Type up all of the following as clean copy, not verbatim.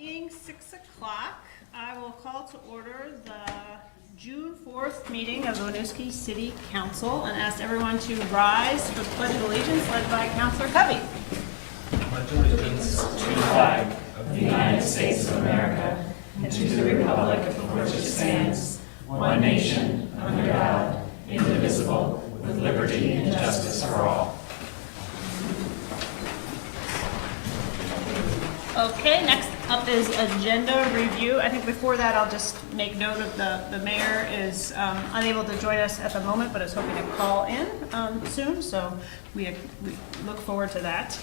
Being 6 o'clock, I will call to order the June 4th meeting of the Winooski City Council and ask everyone to rise for the Pledge of Allegiance led by Councilor Covey. Pledge allegiance to the flag of the United States of America and to the republic for which it stands, one nation, under God, indivisible, with liberty and justice for all. Okay, next up is agenda review. I think before that, I'll just make note of the mayor is unable to join us at the moment, but is hoping to call in soon, so we look forward to that.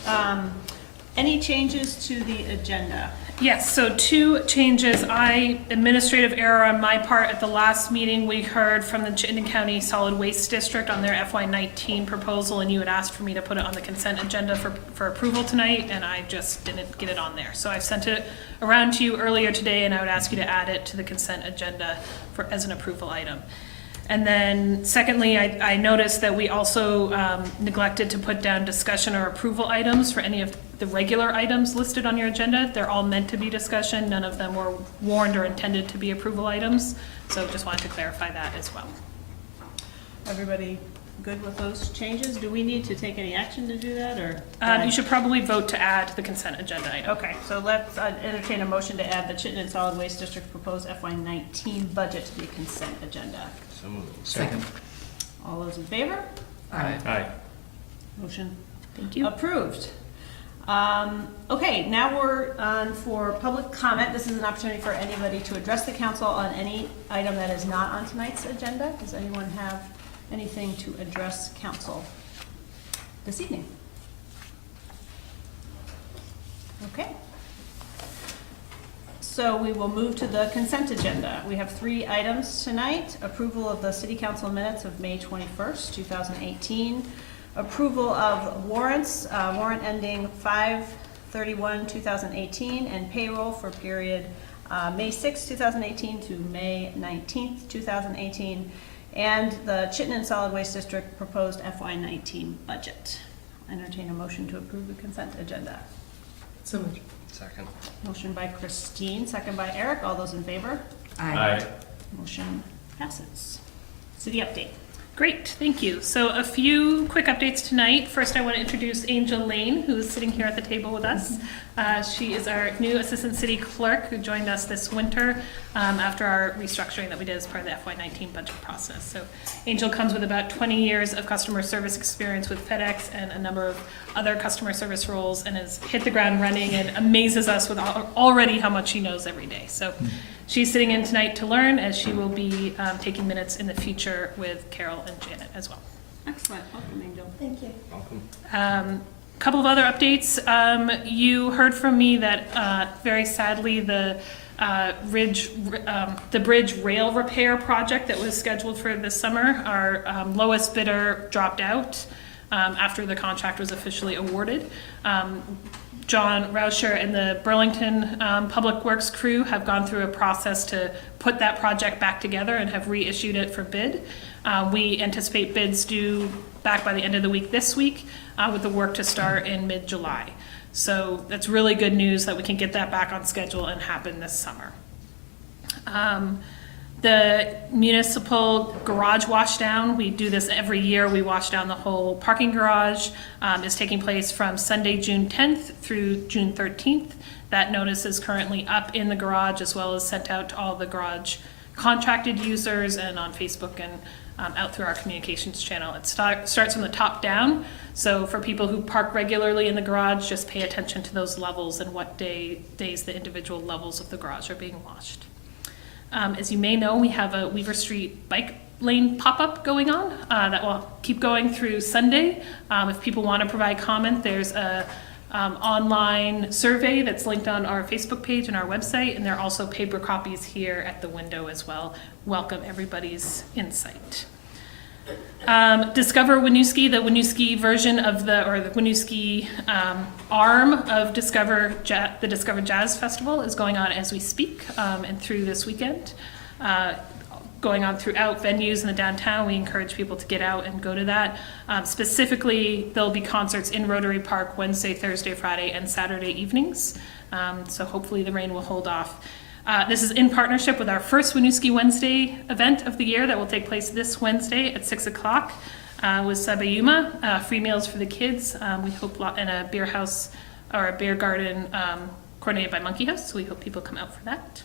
Any changes to the agenda? Yes, so two changes. Administrative error on my part. At the last meeting, we heard from the Chittenden County Solid Waste District on their FY19 proposal, and you had asked for me to put it on the consent agenda for approval tonight, and I just didn't get it on there. So I sent it around to you earlier today, and I would ask you to add it to the consent agenda as an approval item. And then secondly, I noticed that we also neglected to put down discussion or approval items for any of the regular items listed on your agenda. They're all meant to be discussion. None of them were warned or intended to be approval items. So just wanted to clarify that as well. Everybody good with those changes? Do we need to take any action to do that, or? You should probably vote to add the consent agenda item. Okay, so let's entertain a motion to add the Chittenden Solid Waste District proposed FY19 budget to the consent agenda. So moved. Second. All those in favor? Aye. Motion Thank you. approved. Okay, now we're on for public comment. This is an opportunity for anybody to address the council on any item that is not on tonight's agenda. Does anyone have anything to address council this evening? Okay. So we will move to the consent agenda. We have 3 items tonight. Approval of the city council minutes of May 21st, 2018. Approval of warrants, warrant ending 5/31/2018, and payroll for period May 6th, 2018 to May 19th, 2018, and the Chittenden Solid Waste District proposed FY19 budget. Entertain a motion to approve the consent agenda. So moved. Second. Motion by Christine, second by Eric. All those in favor? Aye. Motion passes. City update. Great, thank you. So a few quick updates tonight. First, I want to introduce Angel Lane, who is sitting here at the table with us. She is our new Assistant City Clerk who joined us this winter after our restructuring that we did as part of the FY19 budget process. So Angel comes with about 20 years of customer service experience with FedEx and a number of other customer service roles, and has hit the ground running and amazes us with already how much she knows every day. So she's sitting in tonight to learn, as she will be taking minutes in the future with Carol and Janet as well. Excellent. Welcome, Angel. Thank you. Welcome. Couple of other updates. You heard from me that very sadly the bridge rail repair project that was scheduled for this summer, our lowest bidder dropped out after the contract was officially awarded. John Rauscher and the Burlington Public Works crew have gone through a process to put that project back together and have reissued it for bid. We anticipate bids due back by the end of the week this week, with the work to start in mid-July. So that's really good news that we can get that back on schedule and happen this summer. The municipal garage washdown, we do this every year. We wash down the whole parking garage, is taking place from Sunday, June 10th through June 13th. That notice is currently up in the garage, as well as sent out to all the garage contracted users and on Facebook and out through our communications channel. It starts from the top down. So for people who park regularly in the garage, just pay attention to those levels and what days the individual levels of the garage are being washed. As you may know, we have a Weaver Street bike lane pop-up going on that will keep going through Sunday. If people want to provide comment, there's a online survey that's linked on our Facebook page and our website, and there are also paper copies here at the window as well. Welcome everybody's insight. Discover Winooski, the Winooski version of the Winooski arm of the Discover Jazz Festival is going on as we speak and through this weekend. Going on throughout venues in the downtown. We encourage people to get out and go to that. Specifically, there'll be concerts in Rotary Park Wednesday, Thursday, Friday, and Saturday evenings. So hopefully the rain will hold off. This is in partnership with our first Winooski Wednesday event of the year that will take place this Wednesday at 6 o'clock with Sabayuma, free meals for the kids. We hope in a beer house or a beer garden coordinated by Monkey House, so we hope people come out for that.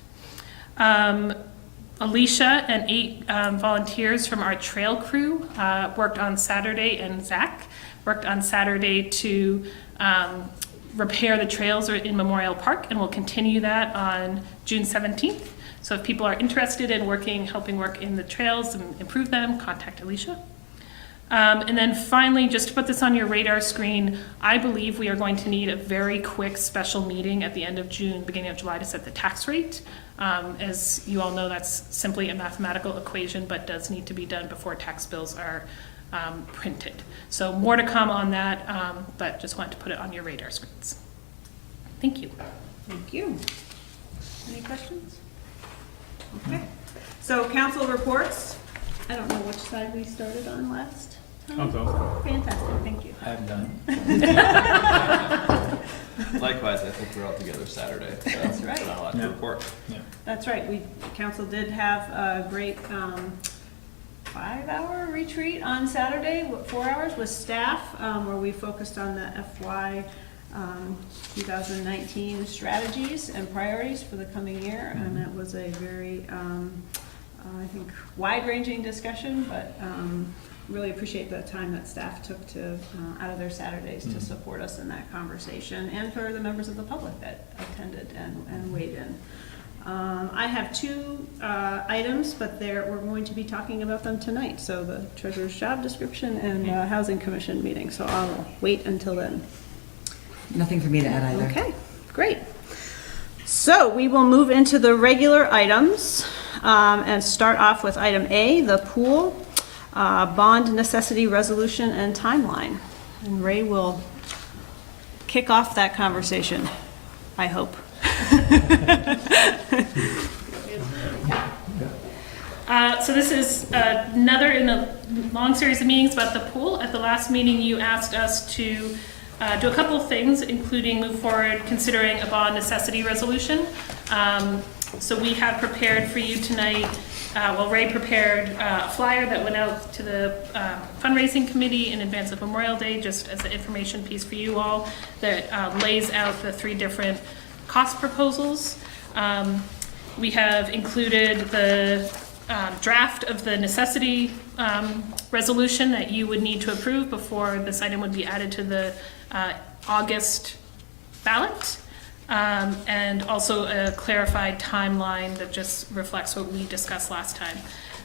Alicia and 8 volunteers from our trail crew worked on Saturday, and Zach worked on Saturday to repair the trails in Memorial Park, and we'll continue that on June 17th. So if people are interested in helping work in the trails and improve them, contact Alicia. And then finally, just to put this on your radar screen, I believe we are going to need a very quick special meeting at the end of June, beginning of July to set the tax rate. As you all know, that's simply a mathematical equation, but does need to be done before tax bills are printed. So more to come on that, but just wanted to put it on your radar screens. Thank you. Thank you. Any questions? Okay. So council reports. I don't know which side we started on last time. I'll go. Fantastic, thank you. I'm done. Likewise, I think we're all together Saturday, so That's right. not a lot to report. That's right, council did have a great 5-hour retreat on Saturday, 4 hours with staff, where we focused on the FY 2019 strategies and priorities for the coming year, and it was a very, I think, wide-ranging discussion, but really appreciate the time that staff took to out of their Saturdays to support us in that conversation, and for the members of the public that attended and weighed in. I have 2 items, but we're going to be talking about them tonight. So the treasurer's job description and housing commission meeting. So I'll wait until then. Nothing for me to add either. Okay, great. So we will move into the regular items and start off with item A, the pool, bond necessity resolution and timeline. And Ray will kick off that conversation, I hope. So this is another in a long series of meetings about the pool. At the last meeting, you asked us to do a couple of things, including move forward considering a bond necessity resolution. So we have prepared for you tonight, Ray prepared a flyer that went out to the fundraising committee in advance of Memorial Day, just as an information piece for you all, that lays out the 3 different cost proposals. We have included the draft of the necessity resolution that you would need to approve before this item would be added to the August ballot, and also a clarified timeline that just reflects what we discussed last time.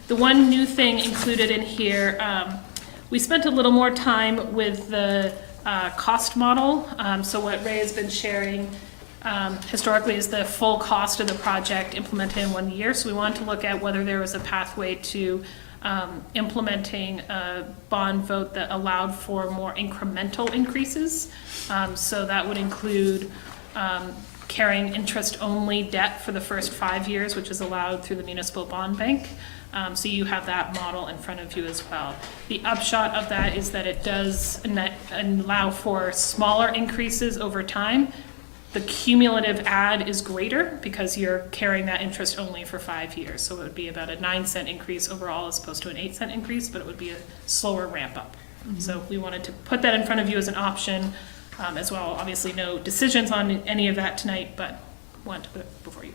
The one new thing included in here, we spent a little more time with the cost model. So what Ray has been sharing historically is the full cost of the project implemented in 1 year. So we wanted to look at whether there was a pathway to implementing a bond vote that allowed for more incremental increases. So that would include carrying interest-only debt for the first 5 years, which is allowed through the Municipal Bond Bank. So you have that model in front of you as well. The upshot of that is that it does allow for smaller increases over time. The cumulative add is greater because you're carrying that interest only for 5 years. So it would be about a 9-cent increase overall as opposed to an 8-cent increase, but it would be a slower ramp up. So we wanted to put that in front of you as an option as well. Obviously no decisions on any of that tonight, but wanted to put it before you.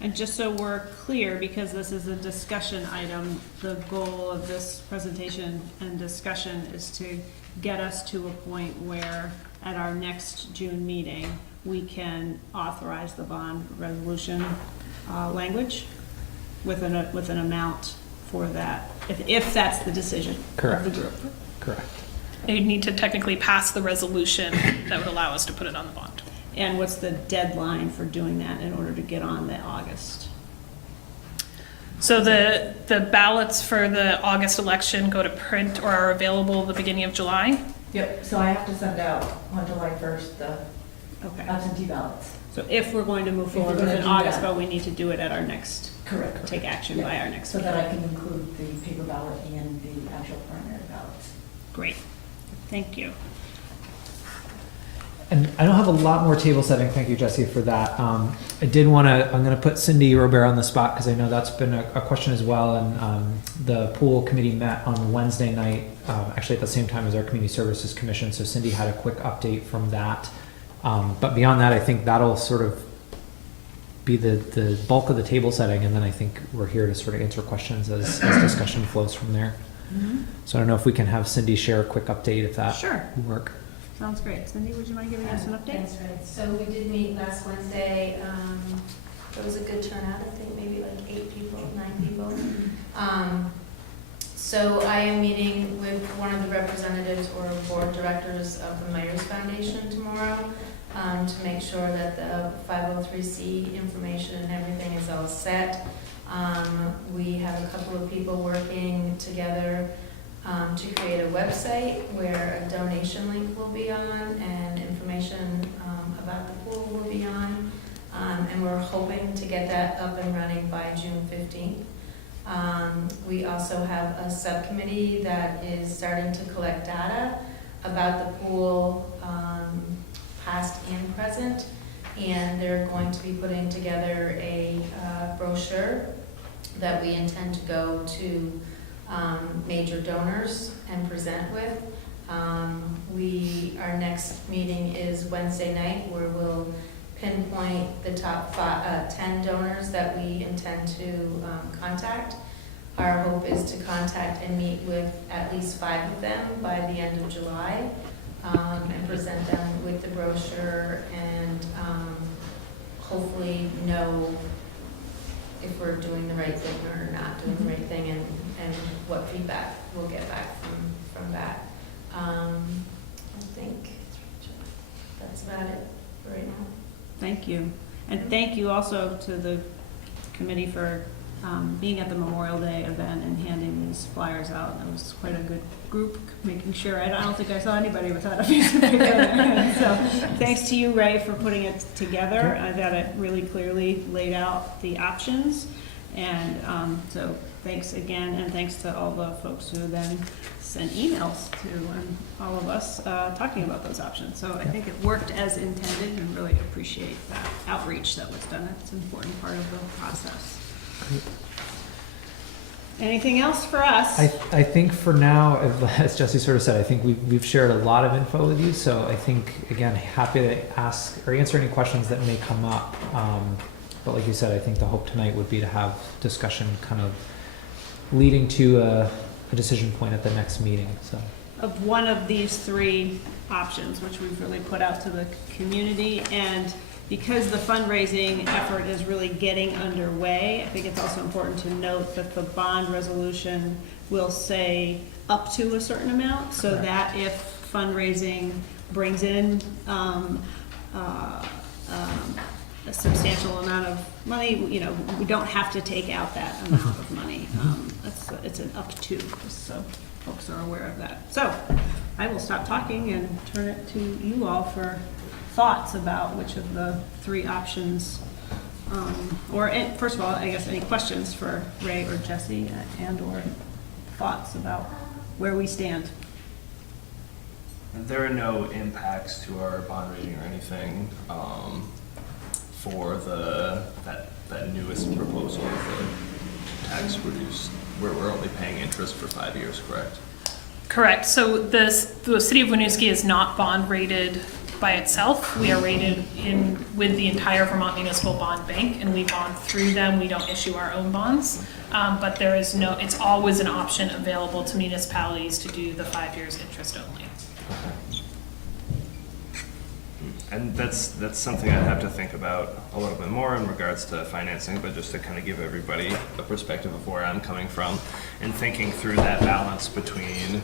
And just so we're clear, because this is a discussion item, the goal of this presentation and discussion is to get us to a point where at our next June meeting, we can authorize the bond resolution language with an amount for that, if that's the decision of the group. Correct. You'd need to technically pass the resolution that would allow us to put it on the bond. And what's the deadline for doing that in order to get on the August? So the ballots for the August election go to print or are available the beginning of July. Yep, so I have to send out on July 1st the Okay. absentee ballots. So if we're going to move If we're forward with gonna an do August that. vote, we need to do it at our next, Correct. take action Yeah. by our next So meeting. that I can include the paper ballot and the actual primary ballots. Great, thank you. And I don't have a lot more table setting. Thank you, Jesse, for that. I did want to. I'm going to put Cindy Robert on the spot because I know that's been a question as well. And the pool committee met on Wednesday night, actually at the same time as our community services commission. So Cindy had a quick update from that. But beyond that, I think that'll sort of be the bulk of the table setting, and then I think we're here to sort of answer questions as discussion flows from there. So I don't know if we can have Cindy share a quick update if that Sure. would work. Sounds great. Cindy, would you mind giving us an update? Thanks, Ray. So we did meet last Wednesday. It was a good turnout, I think maybe like 8 people, 9 people. So I am meeting with one of the representatives or board directors of the Mayor's Foundation tomorrow to make sure that the 503C information and everything is all set. We have a couple of people working together to create a website where a donation link will be on and information about the pool will be on. And we're hoping to get that up and running by June 15th. We also have a subcommittee that is starting to collect data about the pool, past and present, and they're going to be putting together a brochure that we intend to go to major donors and present with. Our next meeting is Wednesday night, where we'll pinpoint the top 10 donors that we intend to contact. Our hope is to contact and meet with at least 5 of them by the end of July, and present them with the brochure and hopefully know if we're doing the right thing or not doing the right thing, and what feedback we'll get back from that. I think that's about it for right now. Thank you. And thank you also to the committee for being at the Memorial Day event and handing these flyers out. It was quite a good group, making sure, I don't think I saw anybody without a piece of paper. So thanks to you, Ray, for putting it together. I thought it really clearly laid out the options. And so thanks again, and thanks to all the folks who then sent emails to all of us talking about those options. So I think it worked as intended, and really appreciate that outreach that was done. It's an important part of the process. Great. Anything else for us? I think for now, as Jesse sort of said, I think we've shared a lot of info with you. So I think, again, happy to ask or answer any questions that may come up. But like you said, I think the hope tonight would be to have discussion kind of leading to a decision point at the next meeting. So Of one of these 3 options, which we've really put out to the community, and because the fundraising effort is really getting underway, I think it's also important to note that the bond resolution will say up to a certain amount, so Correct. that if fundraising brings in a substantial amount of money, we don't have to take out that amount of money. It's an up to, just so folks are aware of that. So I will stop talking and turn it to you all for thoughts about which of the 3 options, first of all, I guess any questions for Ray or Jesse, and or thoughts about where we stand. There are no impacts to our bond rating or anything for that newest proposal of the tax reduced, where we're only paying interest for 5 years, correct? Correct. So the city of Winooski is not bond rated by itself. We are rated with the entire Vermont Municipal Bond Bank, and we bond through them. We don't issue our own bonds, but there is it's always an option available to municipalities to do the 5 years interest only. And that's something I'd have to think about a little bit more in regards to financing, but just to kind of give everybody a perspective of where I'm coming from and thinking through that balance between,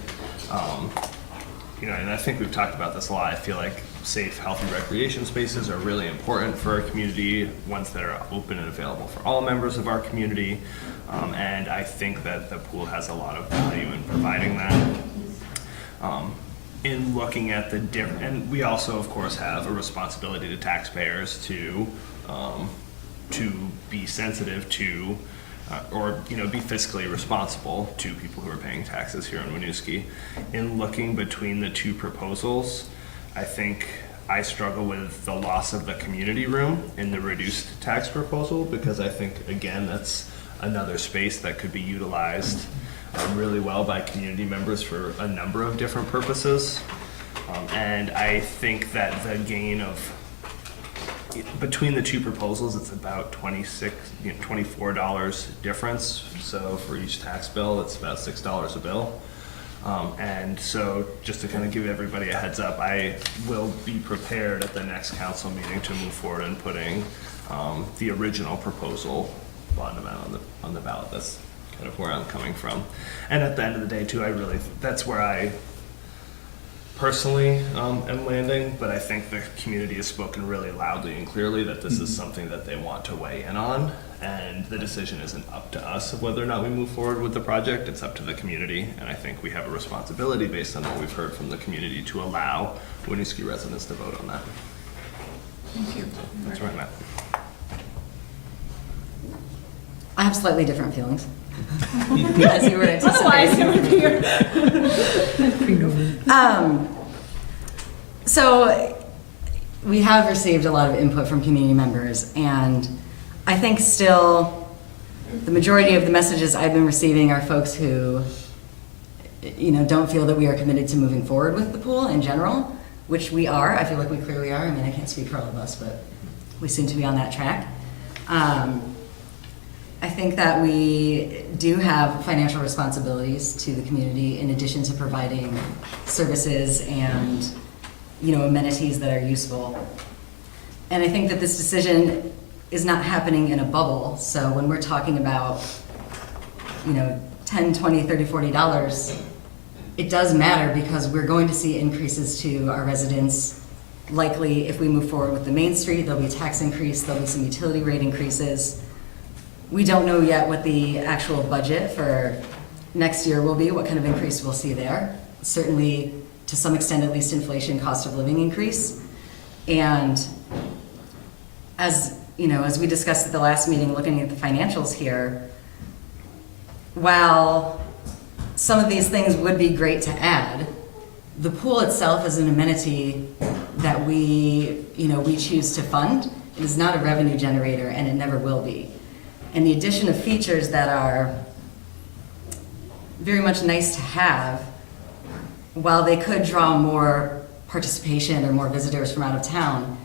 and I think we've talked about this a lot. I feel like safe, healthy recreation spaces are really important for our community, ones that are open and available for all members of our community. And I think that the pool has a lot of value in providing that. In looking at the different, and we also, of course, have a responsibility to taxpayers to be sensitive to, be fiscally responsible to people who are paying taxes here in Winooski. In looking between the 2 proposals, I think I struggle with the loss of the community room in the reduced tax proposal, because I think, again, that's another space that could be utilized really well by community members for a number of different purposes. And I think that the gain of, between the two proposals, it's about $24 difference. So for each tax bill, it's about $6 a bill. And so just to kind of give everybody a heads up, I will be prepared at the next council meeting to move forward in putting the original proposal bond amount on the ballot. That's kind of where I'm coming from. And at the end of the day too, that's where I personally am landing, but I think the community has spoken really loudly and clearly that this is something that they want to weigh in on, and the decision isn't up to us of whether or not we move forward with the project. It's up to the community, and I think we have a responsibility based on what we've heard from the community to allow Winooski residents to vote on that. Thank you. That's where I'm at. I have slightly different feelings. As you were Otherwise, it anticipating. would be So we have received a lot of input from community members, and I think still the majority of the messages I've been receiving are folks who, don't feel that we are committed to moving forward with the pool in general, which we are. I feel like we clearly are. I mean, I can't speak for all of us, but we seem to be on that track. I think that we do have financial responsibilities to the community in addition to providing services and, amenities that are useful. And I think that this decision is not happening in a bubble. So when we're talking about, $10, $20, $30, $40, it does matter because we're going to see increases to our residents. Likely, if we move forward with the Main Street, there'll be a tax increase, there'll be some utility rate increases. We don't know yet what the actual budget for next year will be, what kind of increase we'll see there. Certainly, to some extent, at least inflation, cost of living increase. And as we discussed at the last meeting, looking at the financials here, while some of these things would be great to add, the pool itself is an amenity that we choose to fund. It is not a revenue generator, and it never will be. And the addition of features that are very much nice to have, while they could draw more participation or more visitors from out of town,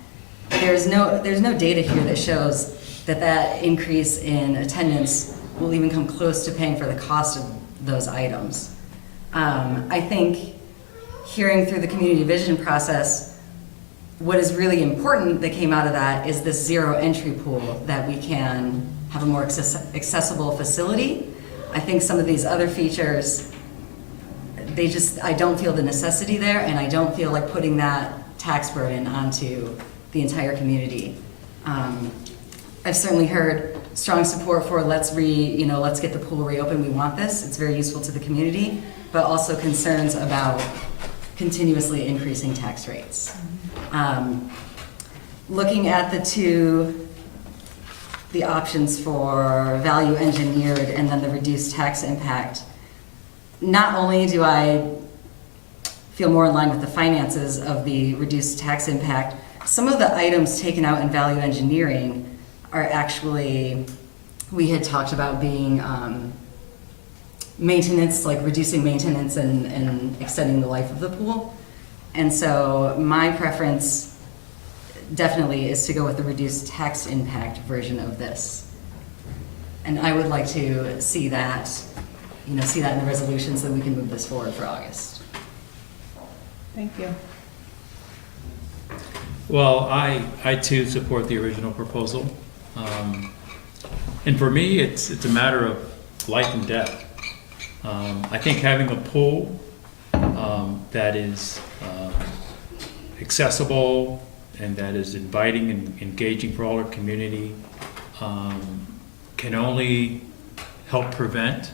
there's no data here that shows that increase in attendance will even come close to paying for the cost of those items. I think hearing through the community vision process, what is really important that came out of that is this zero entry pool, that we can have a more accessible facility. I think some of these other features, I don't feel the necessity there, and I don't feel like putting that tax burden onto the entire community. I've certainly heard strong support for let's get the pool reopened, we want this, it's very useful to the community, but also concerns about continuously increasing tax rates. Looking at the options for value engineered and then the reduced tax impact, not only do I feel more in line with the finances of the reduced tax impact, some of the items taken out in value engineering are actually, we had talked about being maintenance, like reducing maintenance and extending the life of the pool. And so my preference definitely is to go with the reduced tax impact version of this. And I would like to see that in the resolution so that we can move this forward for August. Thank you. Well, I too support the original proposal. And for me, it's a matter of life and death. I think having a pool that is accessible and that is inviting and engaging for all our community can only help prevent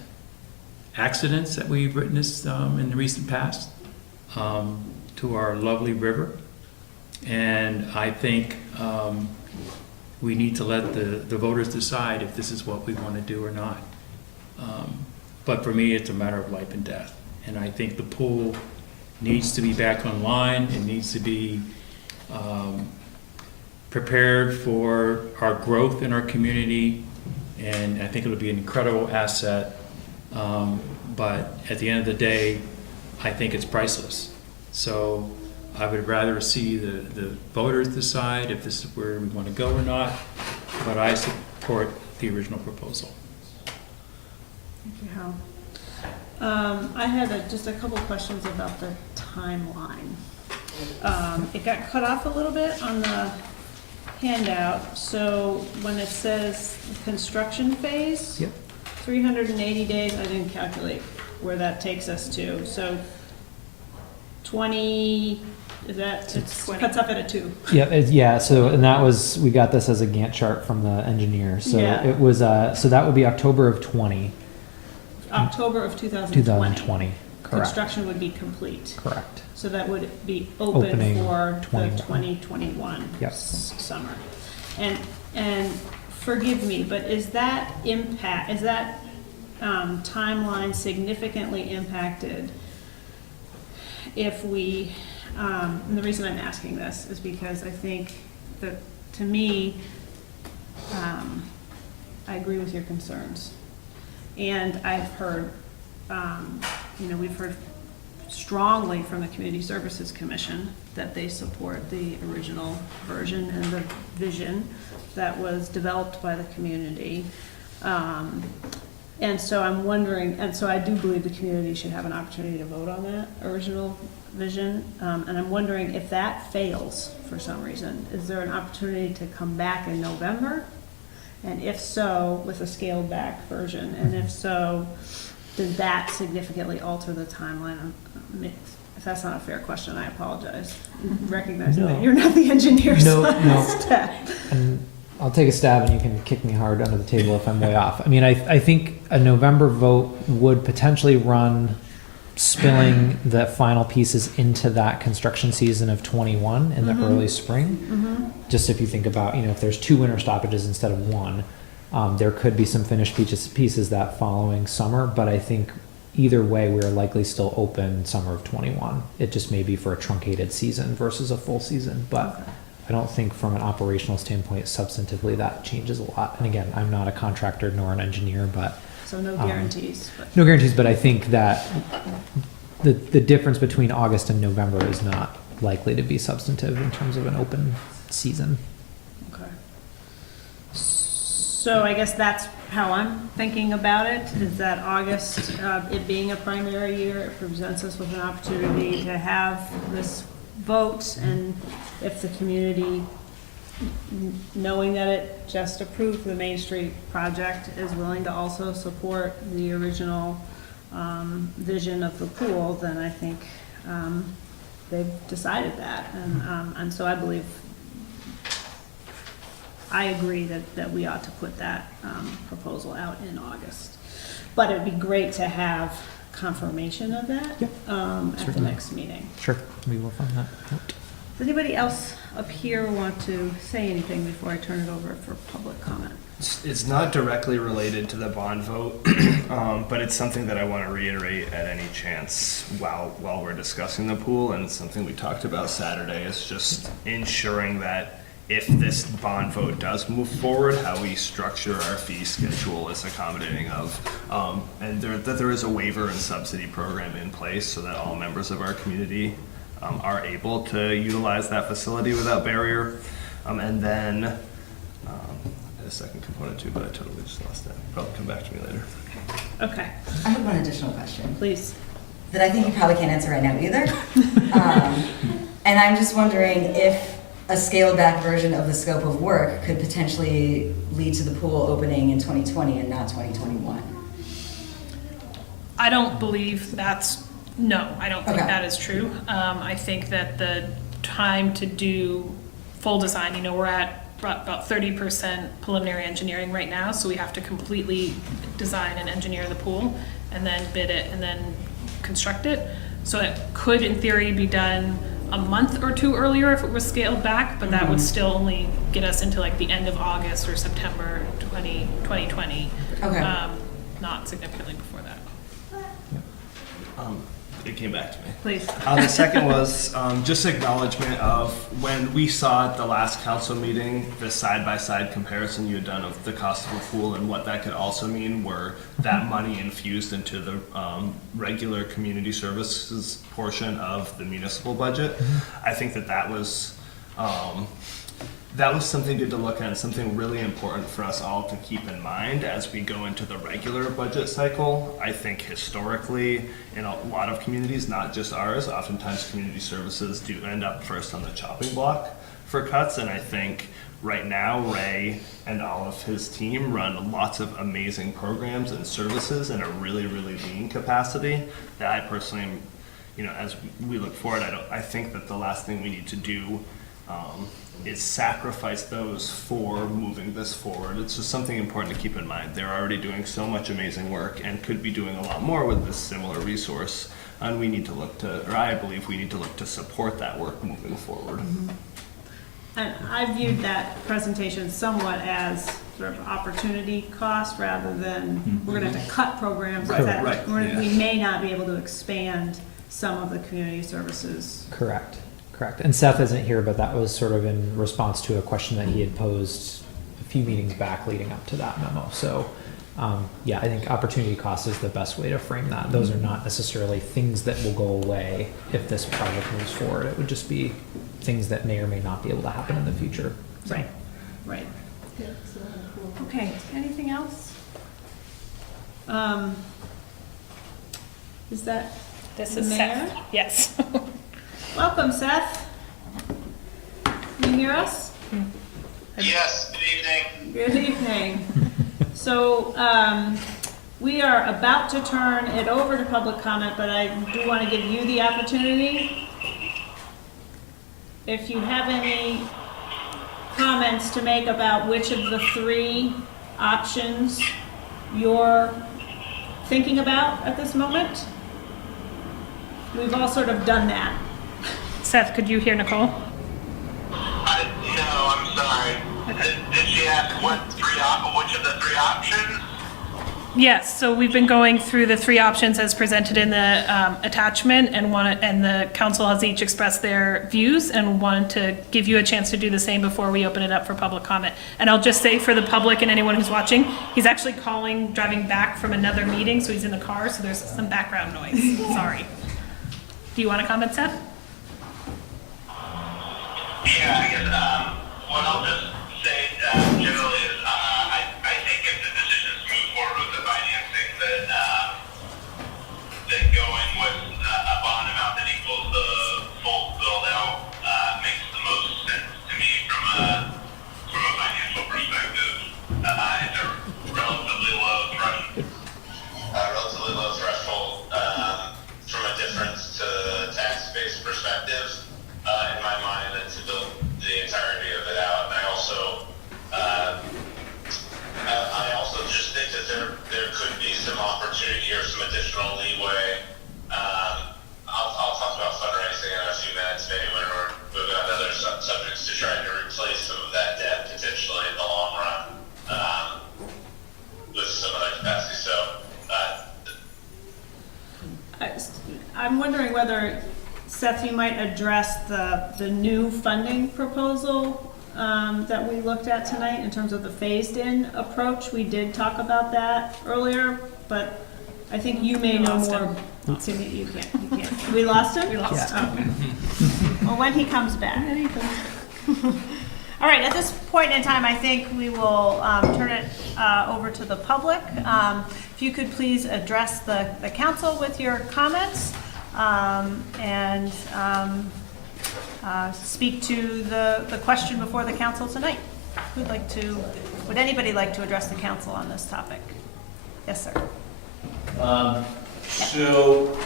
accidents that we've witnessed in the recent past to our lovely river. And I think we need to let the voters decide if this is what we want to do or not. But for me, it's a matter of life and death. And I think the pool needs to be back online. It needs to be prepared for our growth in our community, and I think it'll be an incredible asset. But at the end of the day, I think it's priceless. So I would rather see the voters decide if this is where we want to go or not, but I support the original proposal. Thank you, Hal. I had just a couple questions about the timeline. It got cut off a little bit on the handout, so when it says construction phase, Yep. 380 days, I didn't calculate where that takes us to, so 20, is that, it cuts up at a 2. Yeah, so, and that was, we got this as a Gantt chart from the engineer, so Yeah. it was, so that would be October of 20, October of 2020. 2020, correct, Construction would be complete. correct. So that would be open Opening for the 21. 2021 Yep. summer. And forgive me, but is that timeline significantly impacted if we, and the reason I'm asking this is because I think that, to me, I agree with your concerns. And I've heard, we've heard strongly from the Community Services Commission that they support the original version and the vision that was developed by the community. And so I'm wondering, and so I do believe the community should have an opportunity to vote on that original vision. And I'm wondering if that fails for some reason, is there an opportunity to come back in November? And if so, with a scaled back version, and if so, does that significantly alter the timeline? If that's not a fair question, I apologize. Recognizing that No. you're not the engineer No, staff. And I'll take a stab and you can kick me hard under the table if I'm way off. I mean, I think a November vote would potentially run spilling the final pieces into that construction season of 21 in the early spring. Just if you think about, if there's 2 winter stoppages instead of 1, there could be some finished pieces that following summer, but I think either way, we're likely still open summer of 21. It just may be for a truncated season versus a full season, but I don't think from an operational standpoint, substantively, that changes a lot. And again, I'm not a contractor nor an engineer, but So no guarantees. But no guarantees, but I think that the difference between August and November is not likely to be substantive in terms of an open season. okay. So I guess that's how I'm thinking about it, is that August, it being a primary year, it presents us with an opportunity to have this vote, and if the community, knowing that it just approved the Main Street project, is willing to also support the original vision of the pool, then I think they've decided that. And so I believe, I agree that we ought to put that proposal out in August. But it'd be great to have confirmation of that Yep, at the certainly. next meeting. Sure, we will find that out. Does anybody else up here want to say anything before I turn it over for public comment? It's not directly related to the bond vote, but it's something that I want to reiterate at any chance while we're discussing the pool, and it's something we talked about Saturday, is just ensuring that if this bond vote does move forward, how we structure our fee schedule is accommodating of, and that there is a waiver and subsidy program in place so that all members of our community are able to utilize that facility without barrier. And then, I had a second component too, but I totally just lost that. Probably come back to me later. Okay, I have one additional question please. that I think you probably can't answer right now either. And I'm just wondering if a scaled-back version of the scope of work could potentially lead to the pool opening in 2020 and not 2021. I don't believe no, I don't think Okay. that is true. I think that the time to do full design, we're at about 30% preliminary engineering right now, so we have to completely design and engineer the pool and then bid it and then construct it. So it could, in theory, be done a month or 2 earlier if it was scaled back, but that would still only get us into like the end of August or September 2020. Okay. Not significantly before that. It came back to me. Please. The second was just acknowledgement of when we saw at the last council meeting, the side-by-side comparison you had done of the cost of a pool and what that could also mean were that money infused into the regular community services portion of the municipal budget. I think that was something good to look at and something really important for us all to keep in mind as we go into the regular budget cycle. I think historically, in a lot of communities, not just ours, oftentimes community services do end up first on the chopping block for cuts. And I think right now, Ray and all of his team run lots of amazing programs and services in a really, really lean capacity that I personally, as we look forward, I think that the last thing we need to do is sacrifice those for moving this forward. It's just something important to keep in mind. They're already doing so much amazing work and could be doing a lot more with this similar resource. And we need to look to, or I believe we need to look to support that work moving forward. And I viewed that presentation somewhat as sort of opportunity cost rather than we're gonna have to cut programs. Right, that right, We may not be able to expand some of the community services. Correct. And Seth isn't here, but that was sort of in response to a question that he had posed a few meetings back leading up to that memo. So, yeah, I think opportunity cost is the best way to frame that. Those are not necessarily things that will go away if this project moves forward. It would just be things that may or may not be able to happen in the future. So. Right. Okay, anything else? Is that This the is mayor? Seth. Yes. Welcome, Seth. Can you hear us? Yes, good evening. Good evening. So, we are about to turn it over to public comment, but I do want to give you the opportunity. If you have any comments to make about which of the three options you're thinking about at this moment. We've all sort of done that. Seth, could you hear Nicole? No, I'm sorry. Did she ask which of the three options? Yes, so we've been going through the three options as presented in the attachment, and the council has each expressed their views and wanted to give you a chance to do the same before we open it up for public comment. And I'll just say for the public and anyone who's watching, he's actually driving back from another meeting, so he's in the car, so there's some background noise. Sorry. Do you want to comment, Seth? Yeah, I guess what I'll just say generally is I think if the decisions move forward with the financing, that going with a bond amount that equals the full build out makes the most sense to me from a financial perspective. It's a relatively low threshold from a difference to tax-based perspective. In my mind, and to build the entirety of it out. And I also just think that there could be some opportunity or some additional leeway. I'll talk about fundraising in a few minutes, maybe when we're moving on to other subjects, to try to replace some of that debt potentially in the long run with some other capacity. So I'm wondering whether, Seth, you might address the new funding proposal that we looked at tonight in terms of the phased-in approach. We did talk about that earlier, but I think you may know more. Cindy, you can't. We lost him? We lost him. Okay. Well, when he comes back. All right, at this point in time, I think we will turn it over to the public. If you could please address the council with your comments. And speak to the question before the council tonight. Would anybody like to address the council on this topic? Yes, sir. So,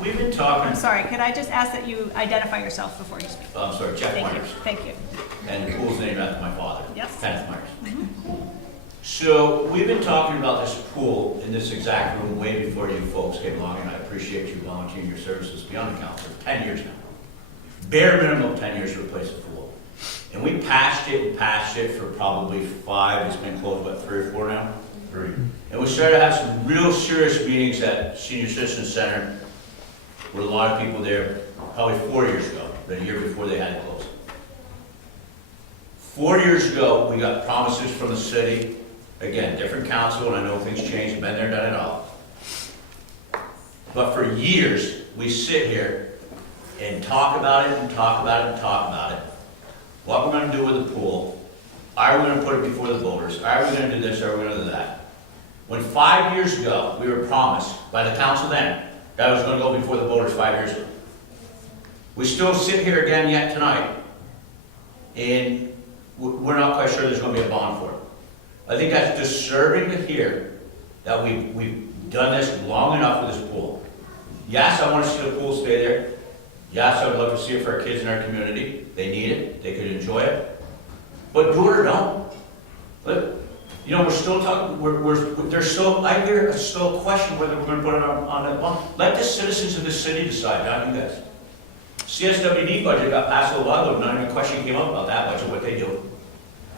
we've been talking. I'm sorry, could I just ask that you identify yourself before you speak? I'm sorry, Jack Thank you. Myers. Thank you. And the pool's named after my father. Yes. Kenneth Myers. So, we've been talking about this pool in this exact room way before you folks came along, and I appreciate you volunteering your services beyond the council for 10 years now. Bare minimum of 10 years to replace the pool. And we patched it for probably 5. It's been closed, what, 3 or 4 now? 3. And we started to have some real serious meetings at Senior Citizen Center were a lot of people there probably 4 years ago, the year before they had it closed. 4 years ago, we got promises from the city, again, different council, and I know things changed, been there, done it all. But for years, we sit here and talk about it and talk about it and talk about it. What we're gonna do with the pool, are we gonna put it before the voters, are we gonna do this, are we gonna do that? When 5 years ago, we were promised by the council then, that was gonna go before the voters 5 years ago. We still sit here again yet tonight, and we're not quite sure there's gonna be a bond for it. I think that's disturbing to hear that we've done this long enough with this pool. Yes, I wanna see the pool stay there. Yes, I would love to see it for our kids in our community. They need it, they could enjoy it. But do it or don't. But, you know, we're still talking, there's still, I hear still a question whether we're gonna put it on that bond. Let the citizens of the city decide, not you guys. CSWD budget got passed a little while ago, not even a question came up about that budget, what they do.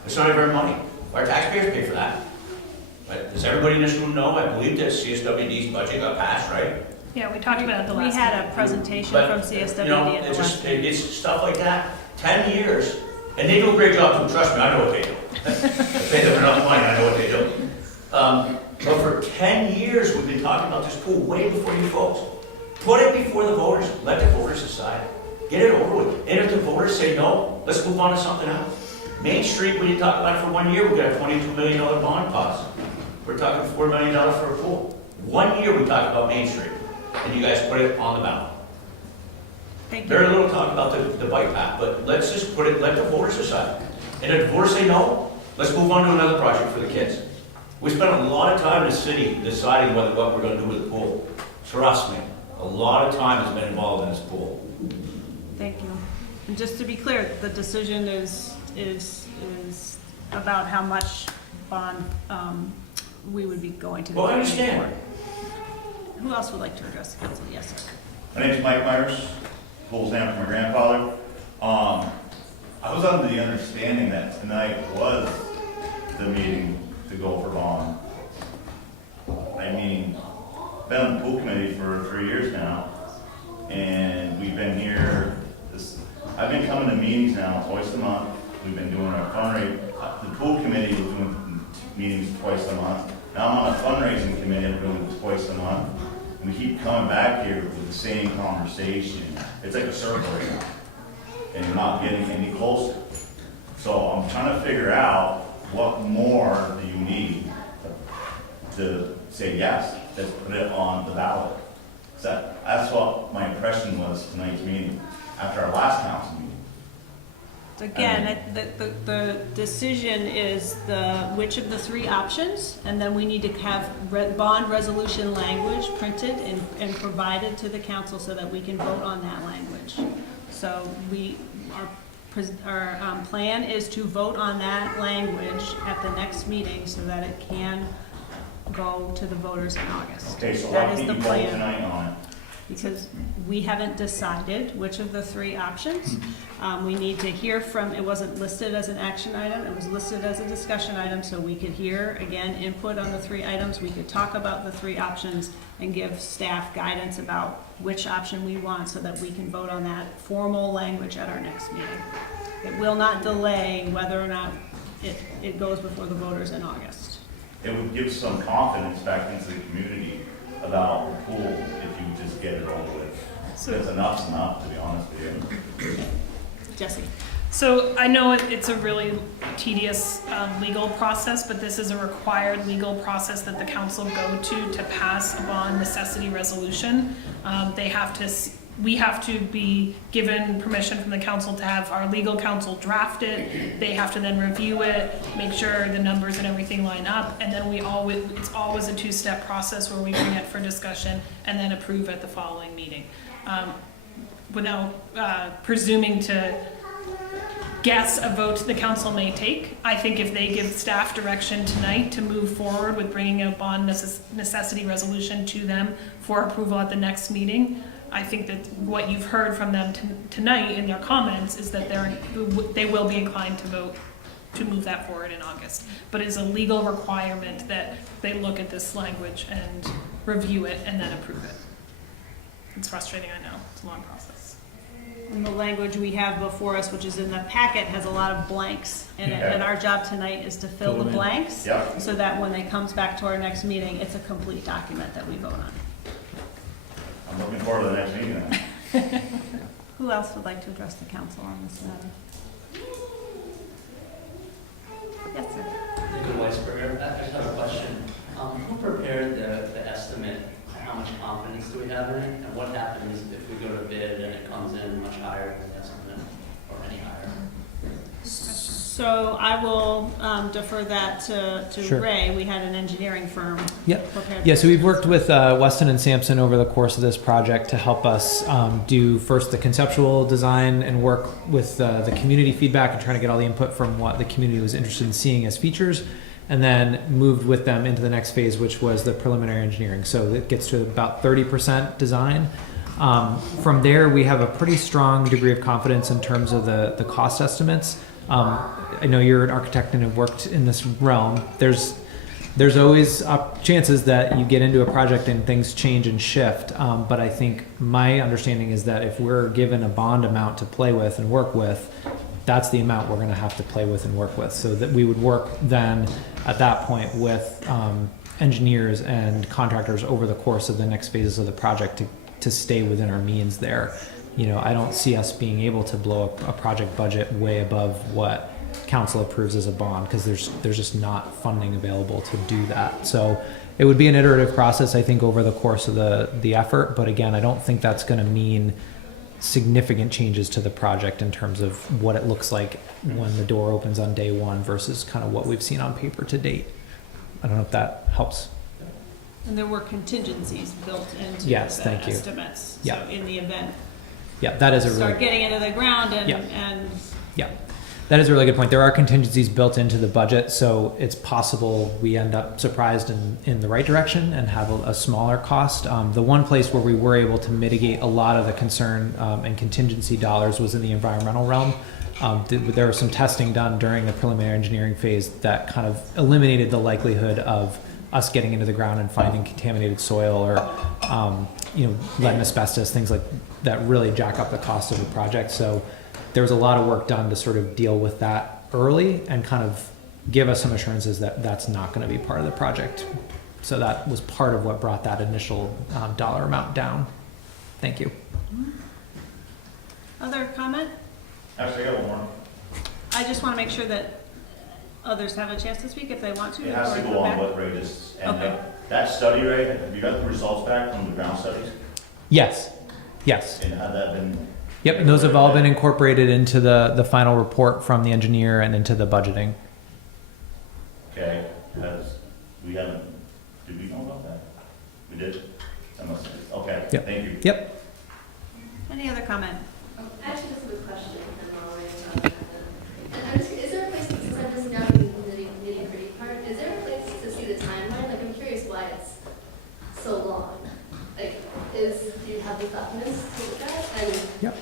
It's not even our money. Our taxpayers pay for that. But does everybody in this room know? I believe that CSWD's budget got passed, right? Yeah, we talked about it the last. We had a presentation But, from CSWD you know, at the it's last. just, it's stuff like that, 10 years, and they do a great job too, trust me, I know what they do. I pay them enough money, I know what they do. But for 10 years, we've been talking about this pool way before you folks. Put it before the voters, let the voters decide. Get it over with. And if the voters say no, let's move on to something else. Main Street, we didn't talk about it for 1 year, we got a $22 million bond cost. We're talking $4 million for a pool. 1 year we talked about Main Street, and you guys put it on the ballot. Thank you. Very little talk about the bike path, but let's just put it, let the voters decide. And if the voters say no, let's move on to another project for the kids. We spent a lot of time in the city deciding what we're gonna do with the pool. Trust me, a lot of time has been involved in this pool. Thank you. And just to be clear, the decision is about how much bond we would be going to. Well, I understand. Who else would like to address the council? Yes, sir. My name's Mike Myers, Pool's down from my grandfather. I was under the understanding that tonight was the meeting to go for bond. I mean, been on the pool committee for 3 years now, and we've been here, I've been coming to meetings now twice a month. We've been doing our fundraising, the pool committee was doing meetings twice a month. Now I'm on a fundraising committee, I'm doing it twice a month. And we keep coming back here with the same conversation. It's like a circle right now, and you're not getting any closer. So I'm trying to figure out what more do you need to say yes, let's put it on the ballot. That's what my impression was tonight's meeting, after our last council meeting. So again, the decision is which of the three options, and then we need to have bond resolution language printed and provided to the council so that we can vote on that language. So our plan is to vote on that language at the next meeting so that it can go to the voters in August. Okay, so That why is can't the you vote plan. tonight on it? Because we haven't decided which of the three options. We need to hear from, it wasn't listed as an action item, it was listed as a discussion item, so we could hear, again, input on the three items. We could talk about the three options and give staff guidance about which option we want so that we can vote on that formal language at our next meeting. It will not delay whether or not it goes before the voters in August. It would give some confidence back into the community about the pool if you just get it over with. Because enough's enough, to be honest with you. Jesse? So I know it's a really tedious legal process, but this is a required legal process that the council go to pass a bond necessity resolution. We have to be given permission from the council to have our legal counsel draft it. They have to then review it, make sure the numbers and everything line up, and then it's always a two-step process where we bring it for discussion and then approve at the following meeting. Without presuming to guess a vote the council may take, I think if they give staff direction tonight to move forward with bringing a bond necessity resolution to them for approval at the next meeting, I think that what you've heard from them tonight in their comments is that they will be inclined to vote to move that forward in August. But it's a legal requirement that they look at this language and review it and then approve it. It's frustrating, I know, it's a long process. And the language we have before us, which is in the packet, has a lot of blanks in it, and our job tonight is to fill the blanks, Yeah. so that when it comes back to our next meeting, it's a complete document that we vote on. I'm looking forward to the next meeting then. Who else would like to address the council on this matter? Yes, sir. Nick Weisberger, I just have a question. Who prepared the estimate? How much confidence do we have in it? And what happens if we go to bid and it comes in much higher than the estimate, or any higher? So I will defer that to Sure. Ray. We had an engineering firm Yep. prepared. Yeah, so we've worked with Weston and Sampson over the course of this project to help us do first the conceptual design and work with the community feedback and trying to get all the input from what the community was interested in seeing as features, and then moved with them into the next phase, which was the preliminary engineering. So it gets to about 30% design. From there, we have a pretty strong degree of confidence in terms of the cost estimates. I know you're an architect and have worked in this realm. There's always chances that you get into a project and things change and shift. But I think my understanding is that if we're given a bond amount to play with and work with, that's the amount we're going to have to play with and work with. So that we would work then at that point with engineers and contractors over the course of the next phases of the project to stay within our means there. You know, I don't see us being able to blow up a project budget way above what council approves as a bond, because there's just not funding available to do that. So it would be an iterative process, I think, over the course of the effort. But again, I don't think that's going to mean significant changes to the project in terms of what it looks like when the door opens on day one versus kind of what we've seen on paper to date. I don't know if that helps. And there were contingencies built into Yes, the thank you. estimates. Yeah. So in the event, Yeah, that is a really start getting into the ground and, Yeah. and Yeah, that is a really good point. There are contingencies built into the budget, so it's possible we end up surprised in the right direction and have a smaller cost. The one place where we were able to mitigate a lot of the concern and contingency dollars was in the environmental realm. There was some testing done during the preliminary engineering phase that kind of eliminated the likelihood of us getting into the ground and finding contaminated soil or lead and asbestos, things like that really jack up the cost of the project. So there was a lot of work done to sort of deal with that early and kind of give us some assurances that that's not going to be part of the project. So that was part of what brought that initial dollar amount down. Thank you. other comment? Actually, I got one more. I just want to make sure that others have a chance to speak if they want to. It has to before I go come on back. what Ray just, and Okay. that study, Ray, have you got the results back from the ground studies? Yes. And had that been? Yep. And those have all been incorporated into the final report from the engineer and into the budgeting. Okay, we haven't, did we know about that? We did? That must have, okay, Yep. thank you. Yep. Any other comment? Actually, just a quick question, and while we're talking about that. And I'm just, is there a place, since I'm just now in the nitty-gritty part, is there a place to see the timeline? Like, I'm curious why it's so long. Like, do you have the documents to look at? And Yep.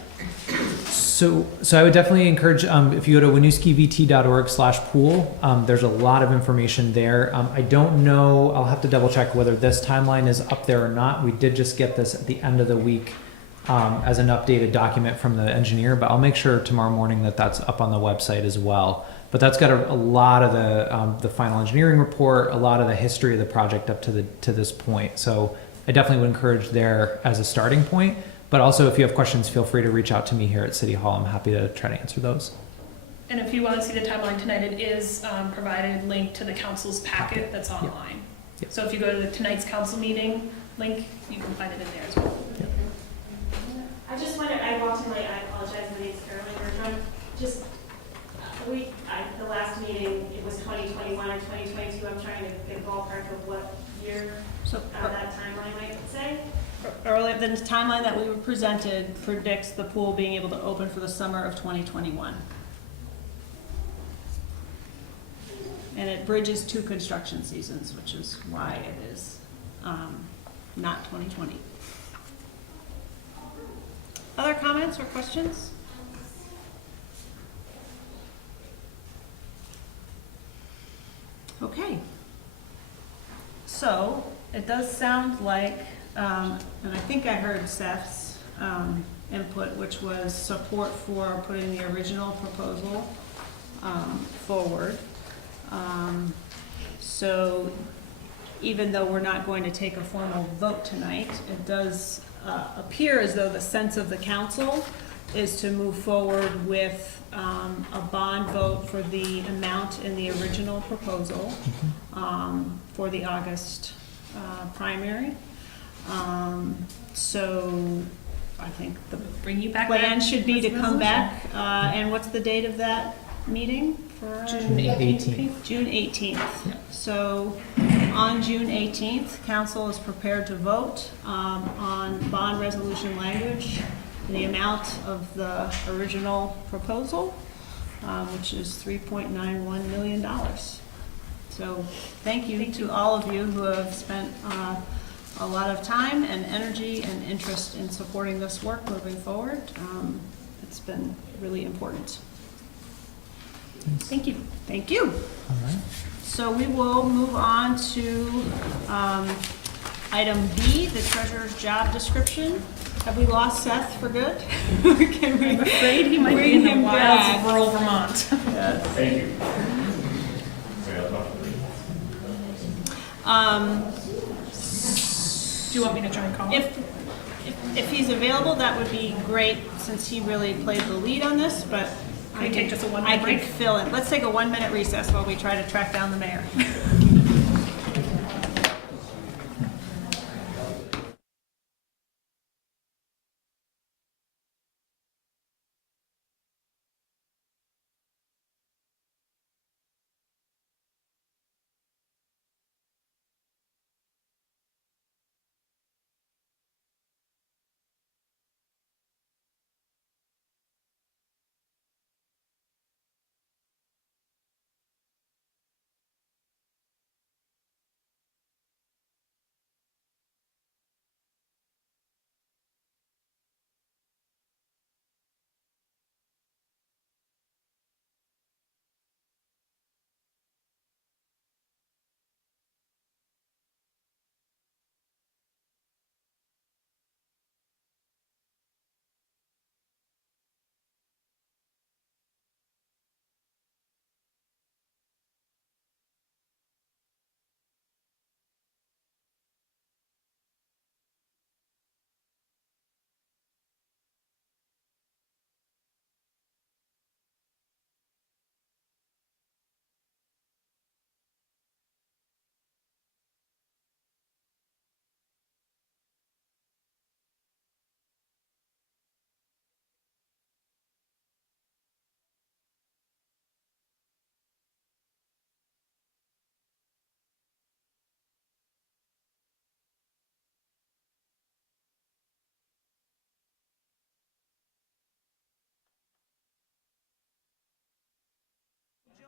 So I would definitely encourage, if you go to winooskivt.org/pool, there's a lot of information there. I don't know, I'll have to double check whether this timeline is up there or not. We did just get this at the end of the week as an updated document from the engineer, but I'll make sure tomorrow morning that that's up on the website as well. But that's got a lot of the final engineering report, a lot of the history of the project up to this point. So I definitely would encourage there as a starting point. But also, if you have questions, feel free to reach out to me here at City Hall. I'm happy to try to answer those. And if you want to see the timeline tonight, it is provided linked to the council's packet that's online. Yep. So if you go to tonight's council meeting link, you can find it in there as well. I just wondered, I walked in late, I apologize, my name's Caroline Bergeron. Just, the last meeting, it was 2021 or 2022, I'm trying to get a ballpark of what year So that timeline might say. earlier, the timeline that we were presented predicts the pool being able to open for the summer of 2021. And it bridges two construction seasons, which is why it is not 2020. Other comments or questions? Okay. So it does sound like and I think I heard Seth's input, which was support for putting the original proposal forward. So even though we're not going to take a formal vote tonight, it does appear as though the sense of the council is to move forward with a bond vote for the amount in the original proposal for the August primary. So I think the Bring you back. plan that should be to come resolution. back, and what's the date of that meeting for? June 18th. June 18th. So on June 18th, council is prepared to vote on bond resolution language, the amount of the original proposal, which is $3.91 million. So thank you to all of you who have spent a lot of time and energy and interest in supporting this work moving forward. It's been really important. Thank you. Thank you. All right. So we will move on to item B, the treasurer's job description. Have we lost Seth for good? Can we I'm afraid he might be bring in the him wilds back? of rural Vermont. Yes. Thank you. Wait, I'll talk to you. Do you want me to try and call him? If he's available, that would be great, since he really played the lead on this, but Can we take just a 1 I minute can break? fill in. Let's take a 1 minute recess while we try to track down the mayor.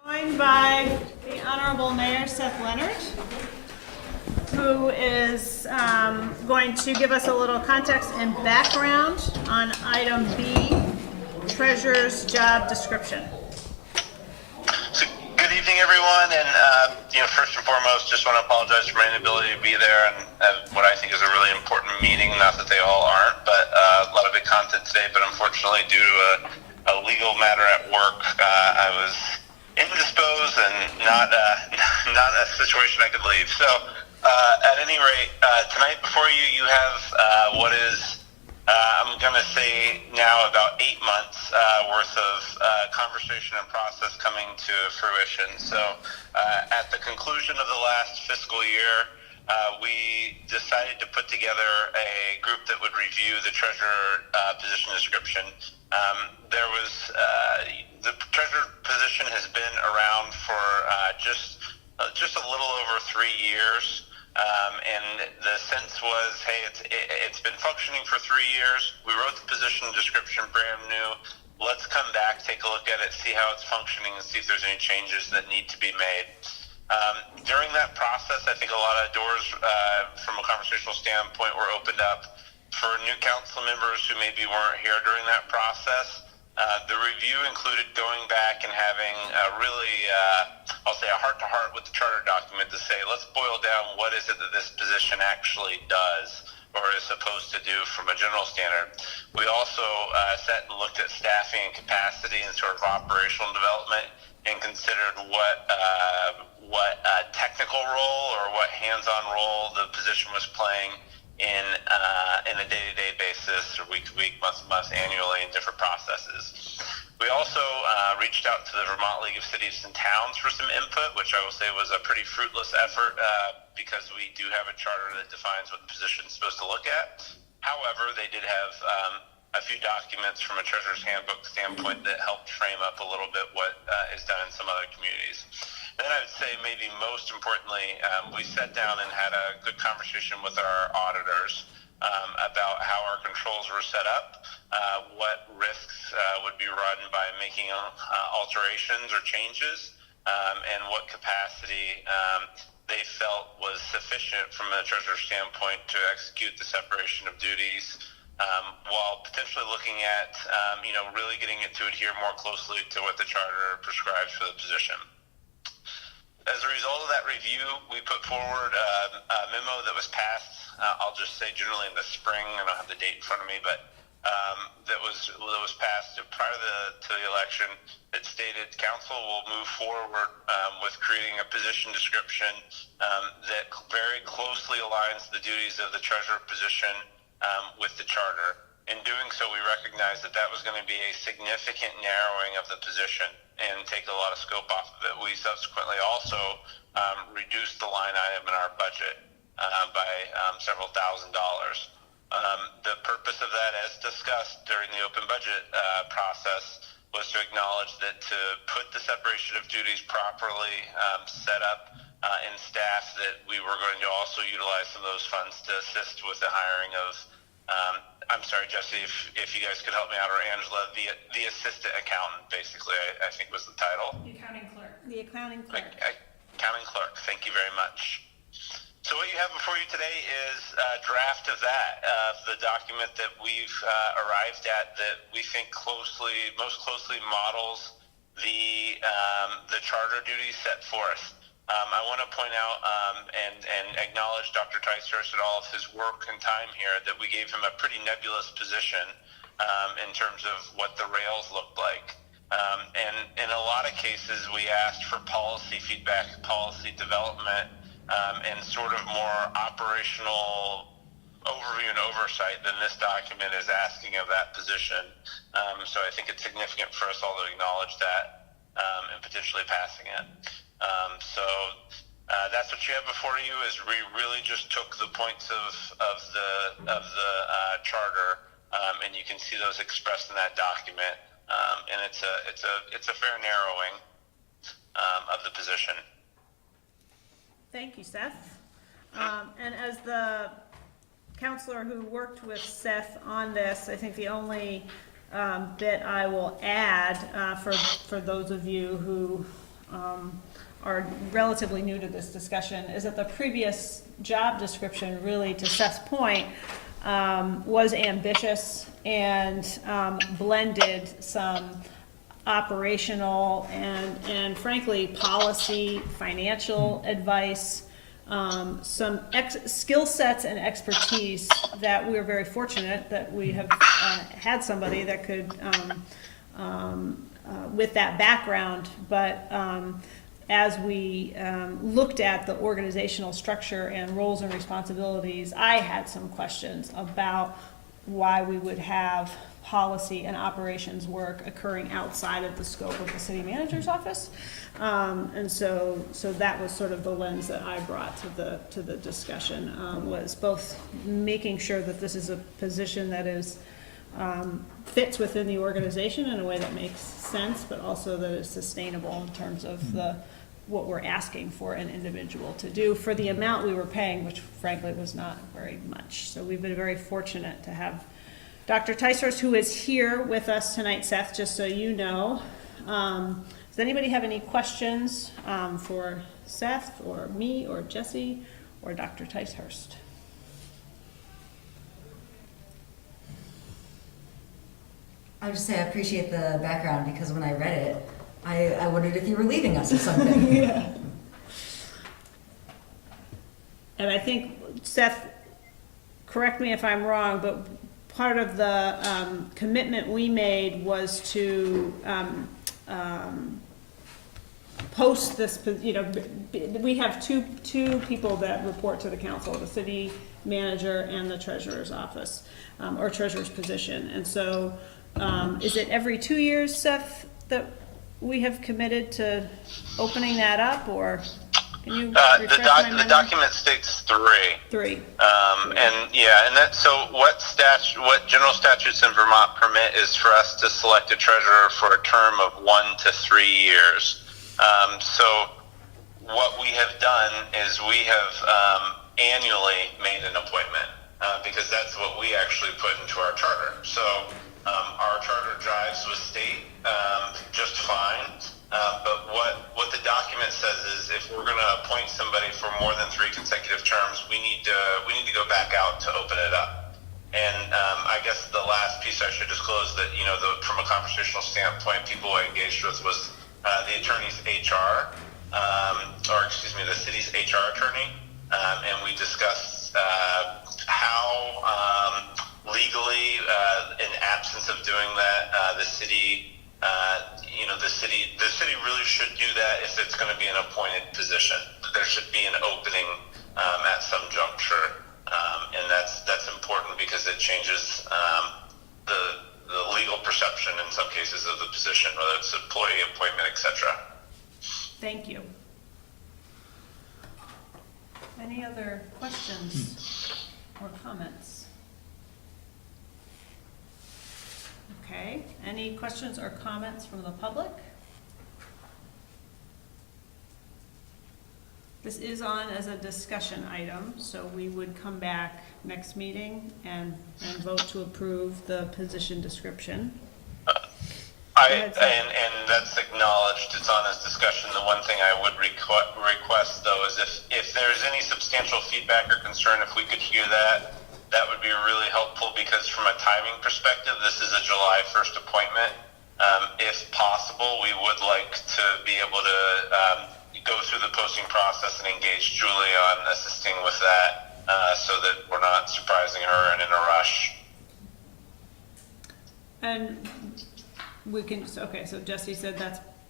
Joined by the Honorable Mayor Seth Leonard, who is going to give us a little context and background on item B, treasurer's job description. So, good evening, everyone, and first and foremost, just want to apologize for my inability to be there and what I think is a really important meeting. Not that they all aren't, but a lot of big content today. But unfortunately, due to a legal matter at work, I was indisposed and not a situation I could leave. So, at any rate, tonight before you, you have what is I'm going to say now about 8 months worth of conversation and process coming to fruition. So at the conclusion of the last fiscal year, we decided to put together a group that would review the treasurer position description. There was the treasurer position has been around for just a little over 3 years. And the sense was, hey, it's been functioning for 3 years. We wrote the position description brand new. Let's come back, take a look at it, see how it's functioning, and see if there's any changes that need to be made. During that process, I think a lot of doors from a conversational standpoint were opened up for new council members who maybe weren't here during that process. The review included going back and having I'll say a heart-to-heart with the charter document to say, let's boil down what is it that this position actually does, or is supposed to do from a general standard. We also sat and looked at staffing and capacity and sort of operational development and considered what technical role or what hands-on role the position was playing in a day-to-day basis, or week-to-week, month-to-month, annually, in different processes. We also reached out to the Vermont League of Cities and Towns for some input, which I will say was a pretty fruitless effort because we do have a charter that defines what the position is supposed to look at. However, they did have a few documents from a treasurer's handbook standpoint that helped frame up a little bit what is done in some other communities. And then I would say maybe most importantly, we sat down and had a good conversation with our auditors about how our controls were set up, what risks would be run by making alterations or changes, and what capacity they felt was sufficient from a treasurer's standpoint to execute the separation of duties, while potentially looking at, really getting it to adhere more closely to what the charter prescribes for the position. As a result of that review, we put forward a memo that was passed, I'll just say generally in the spring, I don't have the date in front of me, but that was passed prior to the election. It stated council will move forward with creating a position description that very closely aligns the duties of the treasurer position with the charter. In doing so, we recognized that that was going to be a significant narrowing of the position and take a lot of scope off of it. We subsequently also reduced the line item in our budget by several $1,000s. The purpose of that, as discussed during the open budget process, was to acknowledge that to put the separation of duties properly set up in staff, that we were going to also utilize some of those funds to assist with the hiring of I'm sorry, Jesse, if you guys could help me out, or Angela, the assistant accountant, basically, I think was the title. The accounting clerk. The accounting clerk. Accounting clerk, thank you very much. So what you have before you today is a draft of that, the document that we've arrived at that we think most closely models the charter duties set forth. I want to point out and acknowledge Dr. Ticehurst and all of his work and time here, that we gave him a pretty nebulous position in terms of what the rails looked like. And in a lot of cases, we asked for policy feedback, policy development, and sort of more operational overview and oversight than this document is asking of that position. So I think it's significant for us all to acknowledge that and potentially passing it. So that's what you have before you. Is we really just took the points of the charter, and you can see those expressed in that document. And it's a fair narrowing of the position. Thank you, Seth. And as the counselor who worked with Seth on this, I think the only bit I will add for those of you who are relatively new to this discussion is that the previous job description, really, to Seth's point, was ambitious and blended some operational and frankly policy, financial advice, some skill sets and expertise that we are very fortunate that we have had somebody that could with that background, but as we looked at the organizational structure and roles and responsibilities, I had some questions about why we would have policy and operations work occurring outside of the scope of the city manager's office. And so that was sort of the lens that I brought to the discussion, was both making sure that this is a position that is fits within the organization in a way that makes sense, but also that is sustainable in terms of what we're asking for an individual to do for the amount we were paying, which frankly was not very much. So we've been very fortunate to have Dr. Ticehurst, who is here with us tonight, Seth, just so you know. Does anybody have any questions for Seth or me or Jesse or Dr. Ticehurst? I would just say I appreciate the background, because when I read it, I wondered if you were leaving us or something. Yeah. And I think, Seth, correct me if I'm wrong, but part of the commitment we made was to post this, we have two people that report to the council, the city manager and the treasurer's office, or treasurer's position. And so, is it every 2 years, Seth, that we have committed to opening that up, or can you refresh my memory? The document states 3. 3. And that, so what general statutes in Vermont permit is for us to select a treasurer for a term of 1 to 3 years. So what we have done is we have annually made an appointment, because that's what we actually put into our charter. So our charter drives with state just fine. But what the document says is if we're going to appoint somebody for more than 3 consecutive terms, we need to go back out to open it up. And I guess the last piece I should disclose that, from a conversational standpoint, people I engaged with was the attorney's HR, the city's HR attorney. And we discussed how legally, in absence of doing that, the city really should do that if it's going to be an appointed position. There should be an opening at some juncture, and that's important because it changes the legal perception in some cases of the position, whether it's employee appointment, etc. Thank you. Any other questions or comments? Okay, any questions or comments from the public? This is on as a discussion item, so we would come back next meeting and vote to approve the position description. And that's acknowledged. It's on as discussion. The one thing I would request, though, is if there's any substantial feedback or concern, if we could hear that, that would be really helpful, because from a timing perspective, this is a July 1st appointment. If possible, we would like to be able to go through the posting process and engage Julie on assisting with that, so that we're not surprising her and in a rush. And we can, okay, so Jesse said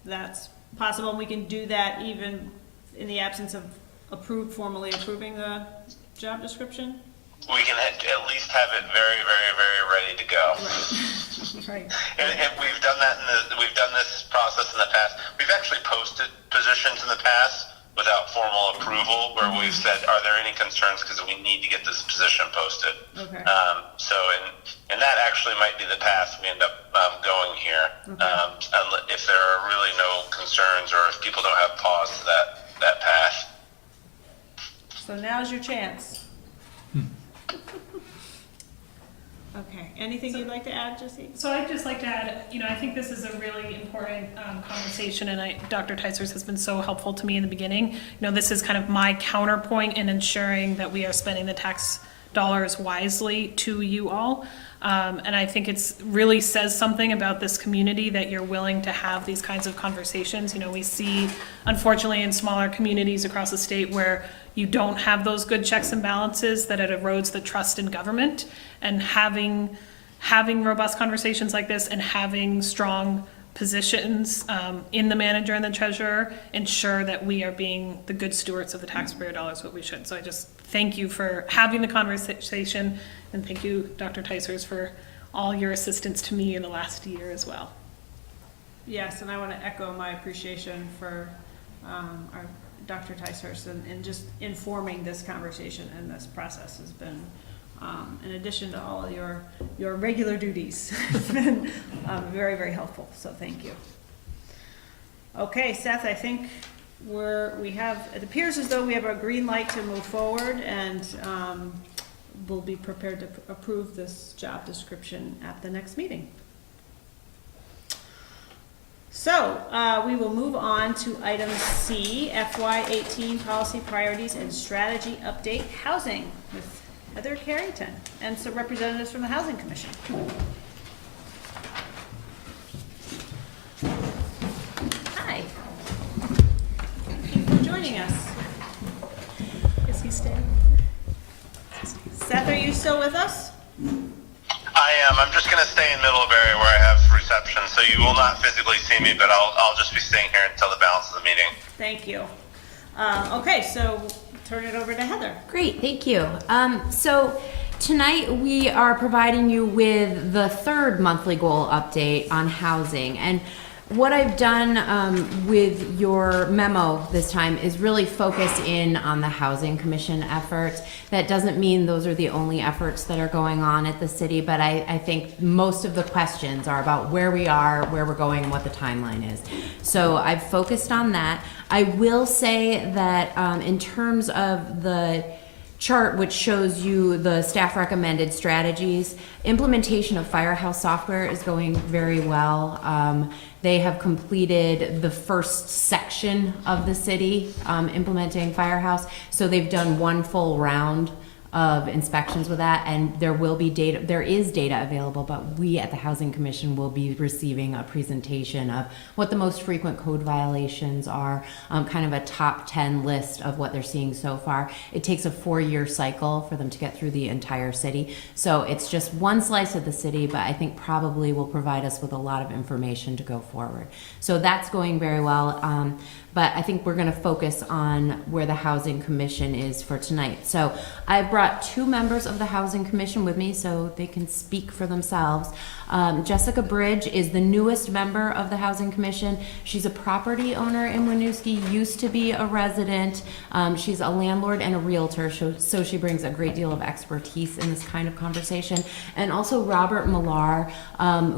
that's possible, and we can do that even in the absence of formally approving the job description? We can at least have it very, very, very ready to go. Right. And we've done that we've done this process in the past. We've actually posted positions in the past without formal approval, where we've said, are there any concerns, because we need to get this position posted. Okay. And that actually might be the path we end up going here. Okay. If there are really no concerns, or if people don't have pause to that path. So now's your chance. Okay, anything you'd like to add, Jesse? So I'd just like to add, I think this is a really important conversation, and Dr. Teisers has been so helpful to me in the beginning. This is kind of my counterpoint in ensuring that we are spending the tax dollars wisely to you all. And I think it's really says something about this community that you're willing to have these kinds of conversations. We see, unfortunately, in smaller communities across the state where you don't have those good checks and balances, that it erodes the trust in government. And having robust conversations like this and having strong positions in the manager and the treasurer ensure that we are being the good stewards of the taxpayer dollars, what we should. So I just thank you for having the conversation, and thank you, Dr. Teisers, for all your assistance to me in the last year as well. Yes, and I want to echo my appreciation for our Dr. Teisers and just informing this conversation, and this process has been, in addition to all of your regular duties, it's been very, very helpful, so thank you. Okay, Seth, I think it appears as though we have a green light to move forward, and we'll be prepared to approve this job description at the next meeting. So we will move on to item C, FY18 Policy Priorities and Strategy Update Housing with Heather Carrington and some representatives from the Housing Commission. Hi. Thank you for joining us. Is he staying? Seth, are you still with us? I am. I'm just going to stay in Middlebury where I have reception, so you will not physically see me, but I'll just be staying here until the balance of the meeting. Thank you. Okay, so turn it over to Heather. Great, thank you. So tonight we are providing you with the third monthly goal update on housing. And what I've done with your memo this time is really focus in on the Housing Commission efforts. That doesn't mean those are the only efforts that are going on at the city, but I think most of the questions are about where we are, where we're going, and what the timeline is. So I've focused on that. I will say that in terms of the chart which shows you the staff recommended strategies, implementation of Firehouse software is going very well. They have completed the first section of the city implementing Firehouse, so they've done one full round of inspections with that, and there will be data, there is data available, but we at the Housing Commission will be receiving a presentation of what the most frequent code violations are, kind of a top 10 list of what they're seeing so far. It takes a 4-year cycle for them to get through the entire city, so it's just one slice of the city, but I think probably will provide us with a lot of information to go forward. So that's going very well. But I think we're going to focus on where the Housing Commission is for tonight. So I've brought 2 members of the Housing Commission with me so they can speak for themselves. Jessica Bridge is the newest member of the Housing Commission. She's a property owner in Winooski, used to be a resident. She's a landlord and a realtor, so she brings a great deal of expertise in this kind of conversation. And also Robert Millar,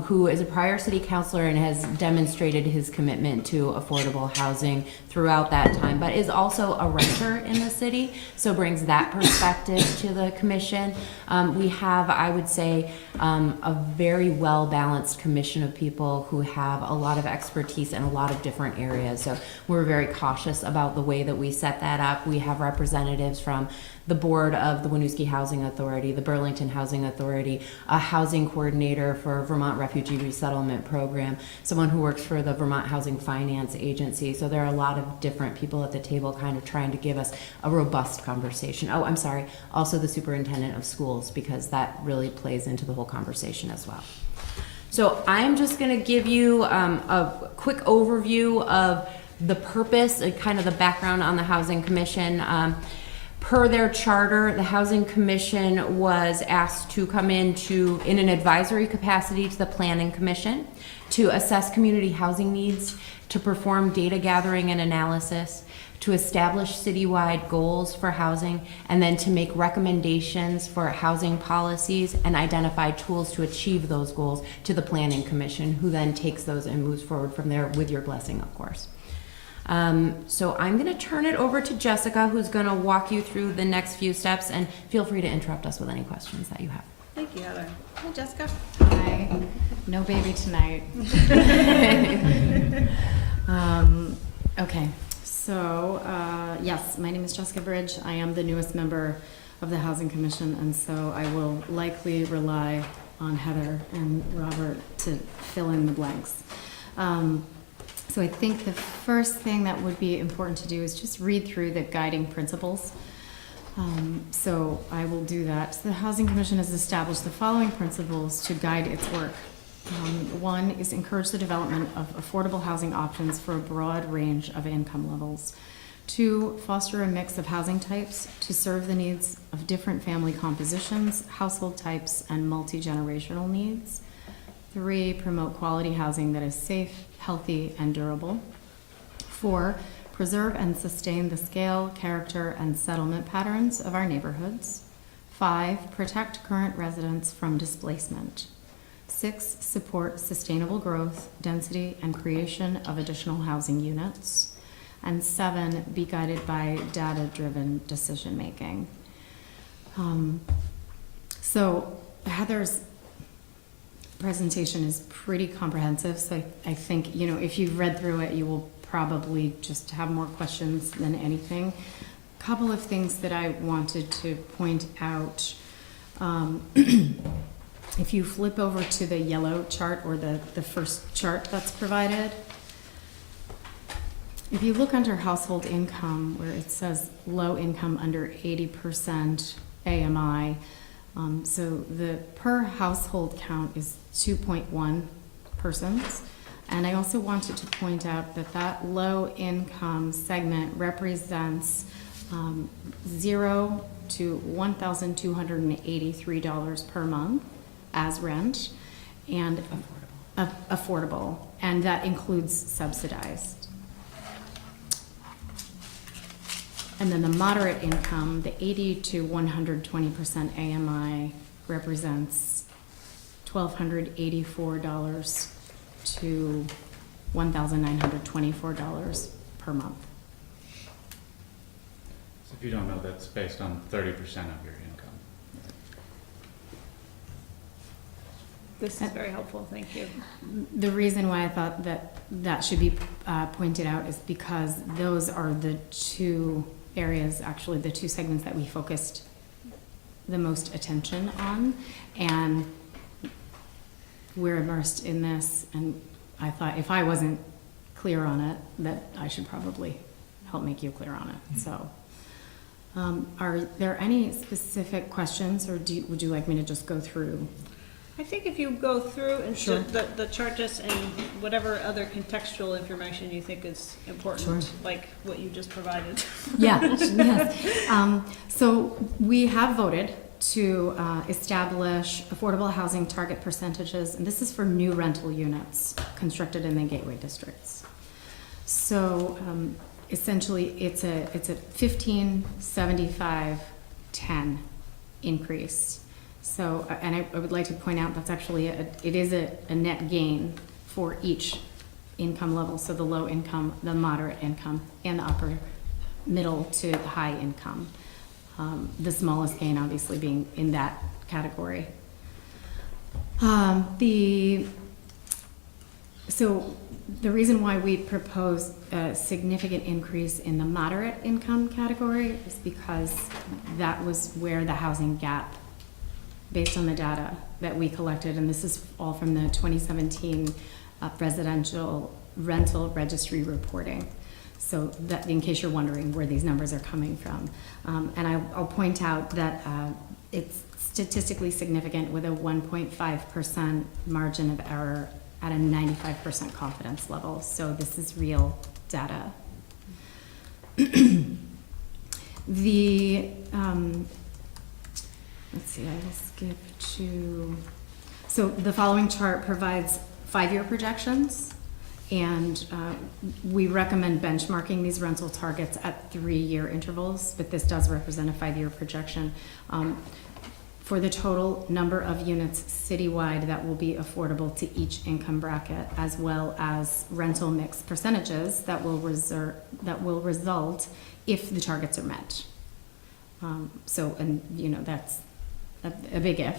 who is a prior city councilor and has demonstrated his commitment to affordable housing throughout that time, but is also a renter in the city, so brings that perspective to the commission. We have, I would say, a very well-balanced commission of people who have a lot of expertise in a lot of different areas, so we're very cautious about the way that we set that up. We have representatives from the board of the Winooski Housing Authority, the Burlington Housing Authority, a housing coordinator for Vermont Refugee Resettlement Program, someone who works for the Vermont Housing Finance Agency. So there are a lot of different people at the table kind of trying to give us a robust conversation. Oh, I'm sorry, also the superintendent of schools, because that really plays into the whole conversation as well. So I'm just going to give you a quick overview of the purpose and kind of the background on the Housing Commission. Per their charter, the Housing Commission was asked to come in an advisory capacity to the Planning Commission to assess community housing needs, to perform data gathering and analysis, to establish citywide goals for housing, and then to make recommendations for housing policies and identify tools to achieve those goals to the Planning Commission, who then takes those and moves forward from there with your blessing, of course. So I'm going to turn it over to Jessica, who's going to walk you through the next few steps, and feel free to interrupt us with any questions that you have. Thank you, Heather. Hi, Jessica. Hi. No baby tonight. Okay, so yes, my name is Jessica Bridge. I am the newest member of the Housing Commission, and so I will likely rely on Heather and Robert to fill in the blanks. So I think the first thing that would be important to do is just read through the guiding principles. So I will do that. So the Housing Commission has established the following principles to guide its work. 1 is encourage the development of affordable housing options for a broad range of income levels. 2, foster a mix of housing types to serve the needs of different family compositions, household types, and multi-generational needs. 3, promote quality housing that is safe, healthy, and durable. 4, preserve and sustain the scale, character, and settlement patterns of our neighborhoods. 5, protect current residents from displacement. 6, support sustainable growth, density, and creation of additional housing units. And 7, be guided by data-driven decision-making. So Heather's presentation is pretty comprehensive, so I think, you know, if you've read through it, you will probably just have more questions than anything. A couple of things that I wanted to point out. If you flip over to the yellow chart, or the first chart that's provided, if you look under household income, where it says low income under 80% AMI, So the per household count is 2.1 persons. And I also wanted to point out that that low income segment represents 0 to $1,283 per month as rent and affordable, and that includes subsidized. And then the moderate income, the 80 to 120% AMI, represents $1,284 to $1,924 per month. So if you don't know, that's based on 30% of your income. This is very helpful, thank you. The reason why I thought that that should be pointed out is because those are the two areas, actually the two segments that we focused the most attention on, and we're immersed in this, and I thought if I wasn't clear on it, that I should probably help make you clear on it. So are there any specific questions, or would you like me to just go through? I think if you go through and Sure. the chart just and whatever other contextual information you think is important, Sure. like what you just provided. Yeah, yes. So we have voted to establish affordable housing target percentages, and this is for new rental units constructed in the gateway districts. So essentially, it's a 15, 75, 10 increase. So, and I would like to point out that's actually it is a net gain for each income level. So the low income, the moderate income, and the upper middle to high income. The smallest gain obviously being in that category. So the reason why we propose a significant increase in the moderate income category is because that was where the housing gap, based on the data that we collected, and this is all from the 2017 residential rental registry reporting. So that, in case you're wondering where these numbers are coming from. And I'll point out that it's statistically significant with a 1.5% margin of error at a 95% confidence level. So this is real data. Let's see, I will skip to, so the following chart provides 5-year projections, and we recommend benchmarking these rental targets at 3-year intervals, but this does represent a 5-year projection. For the total number of units citywide that will be affordable to each income bracket, as well as rental mix percentages that will result if the targets are met. So, and you know, that's a big if,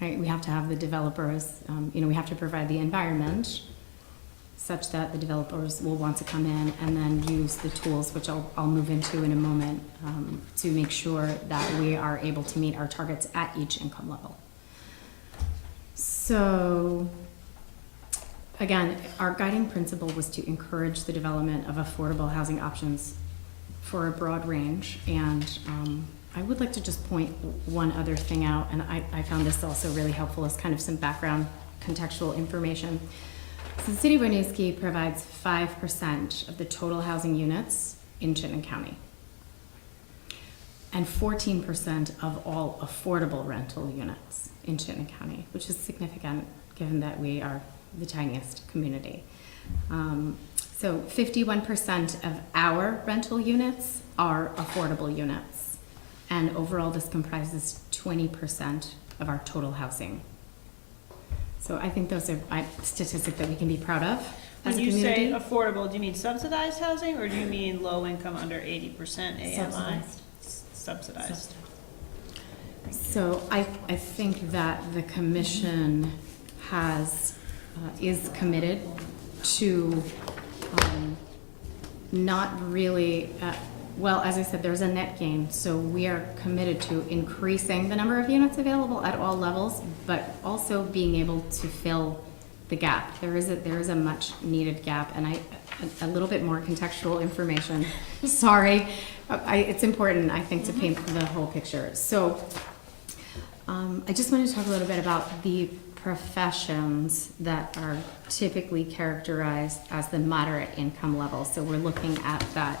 right? We have to have the developers, we have to provide the environment such that the developers will want to come in and then use the tools, which I'll move into in a moment, to make sure that we are able to meet our targets at each income level. So, again, our guiding principle was to encourage the development of affordable housing options for a broad range, and I would like to just point one other thing out, and I found this also really helpful as kind of some background contextual information. So the city of Winooski provides 5% of the total housing units in Chittenden County, and 14% of all affordable rental units in Chittenden County, which is significant given that we are the tiniest community. So 51% of our rental units are affordable units, and overall this comprises 20% of our total housing. So I think those are statistics that we can be proud of as a When you community. say affordable, do you mean subsidized housing, or do you mean low income under 80% AMI? Subsidized. Subsidized. So I think that the commission is committed to not really, well, as I said, there's a net gain, so we are committed to increasing the number of units available at all levels, but also being able to fill the gap. There is a much needed gap, and a little bit more contextual information. Sorry, it's important, I think, to paint the whole picture. So I just want to talk a little bit about the professions that are typically characterized as the moderate income level. So we're looking at that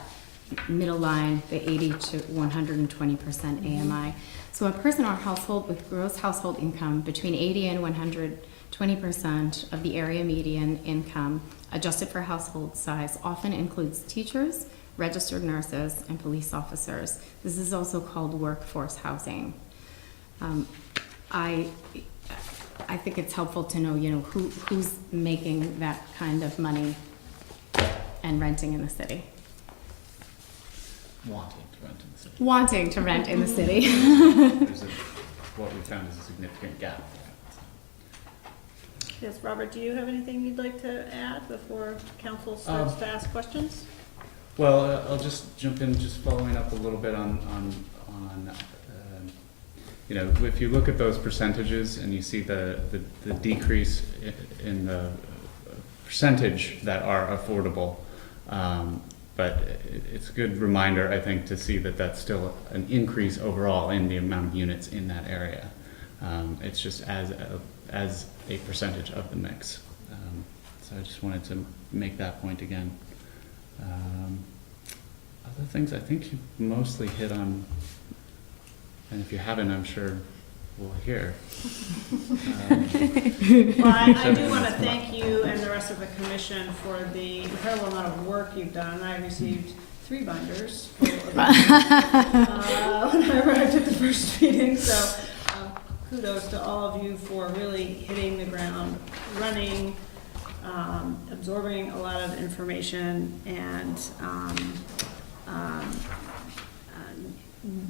middle line, the 80 to 120% AMI. So a person or household with gross household income between 80 and 120% of the area median income, adjusted for household size, often includes teachers, registered nurses, and police officers. This is also called workforce housing. I think it's helpful to know, who's making that kind of money and renting in the city. Wanting to rent in the city. Wanting to rent in the city. What we found is a significant gap. Yes, Robert, do you have anything you'd like to add before council starts to ask questions? Well, I'll just jump in, just following up a little bit on if you look at those percentages and you see the decrease in the percentage that are affordable, but it's a good reminder, I think, to see that that's still an increase overall in the amount of units in that area. It's just as a percentage of the mix. So I just wanted to make that point again. Other things I think you mostly hit on, and if you haven't, I'm sure we'll hear. Well, I do want to thank you and the rest of the commission for the incredible amount of work you've done. I received 3 binders full of when I arrived at the first meeting, so kudos to all of you for really hitting the ground running, absorbing a lot of information, and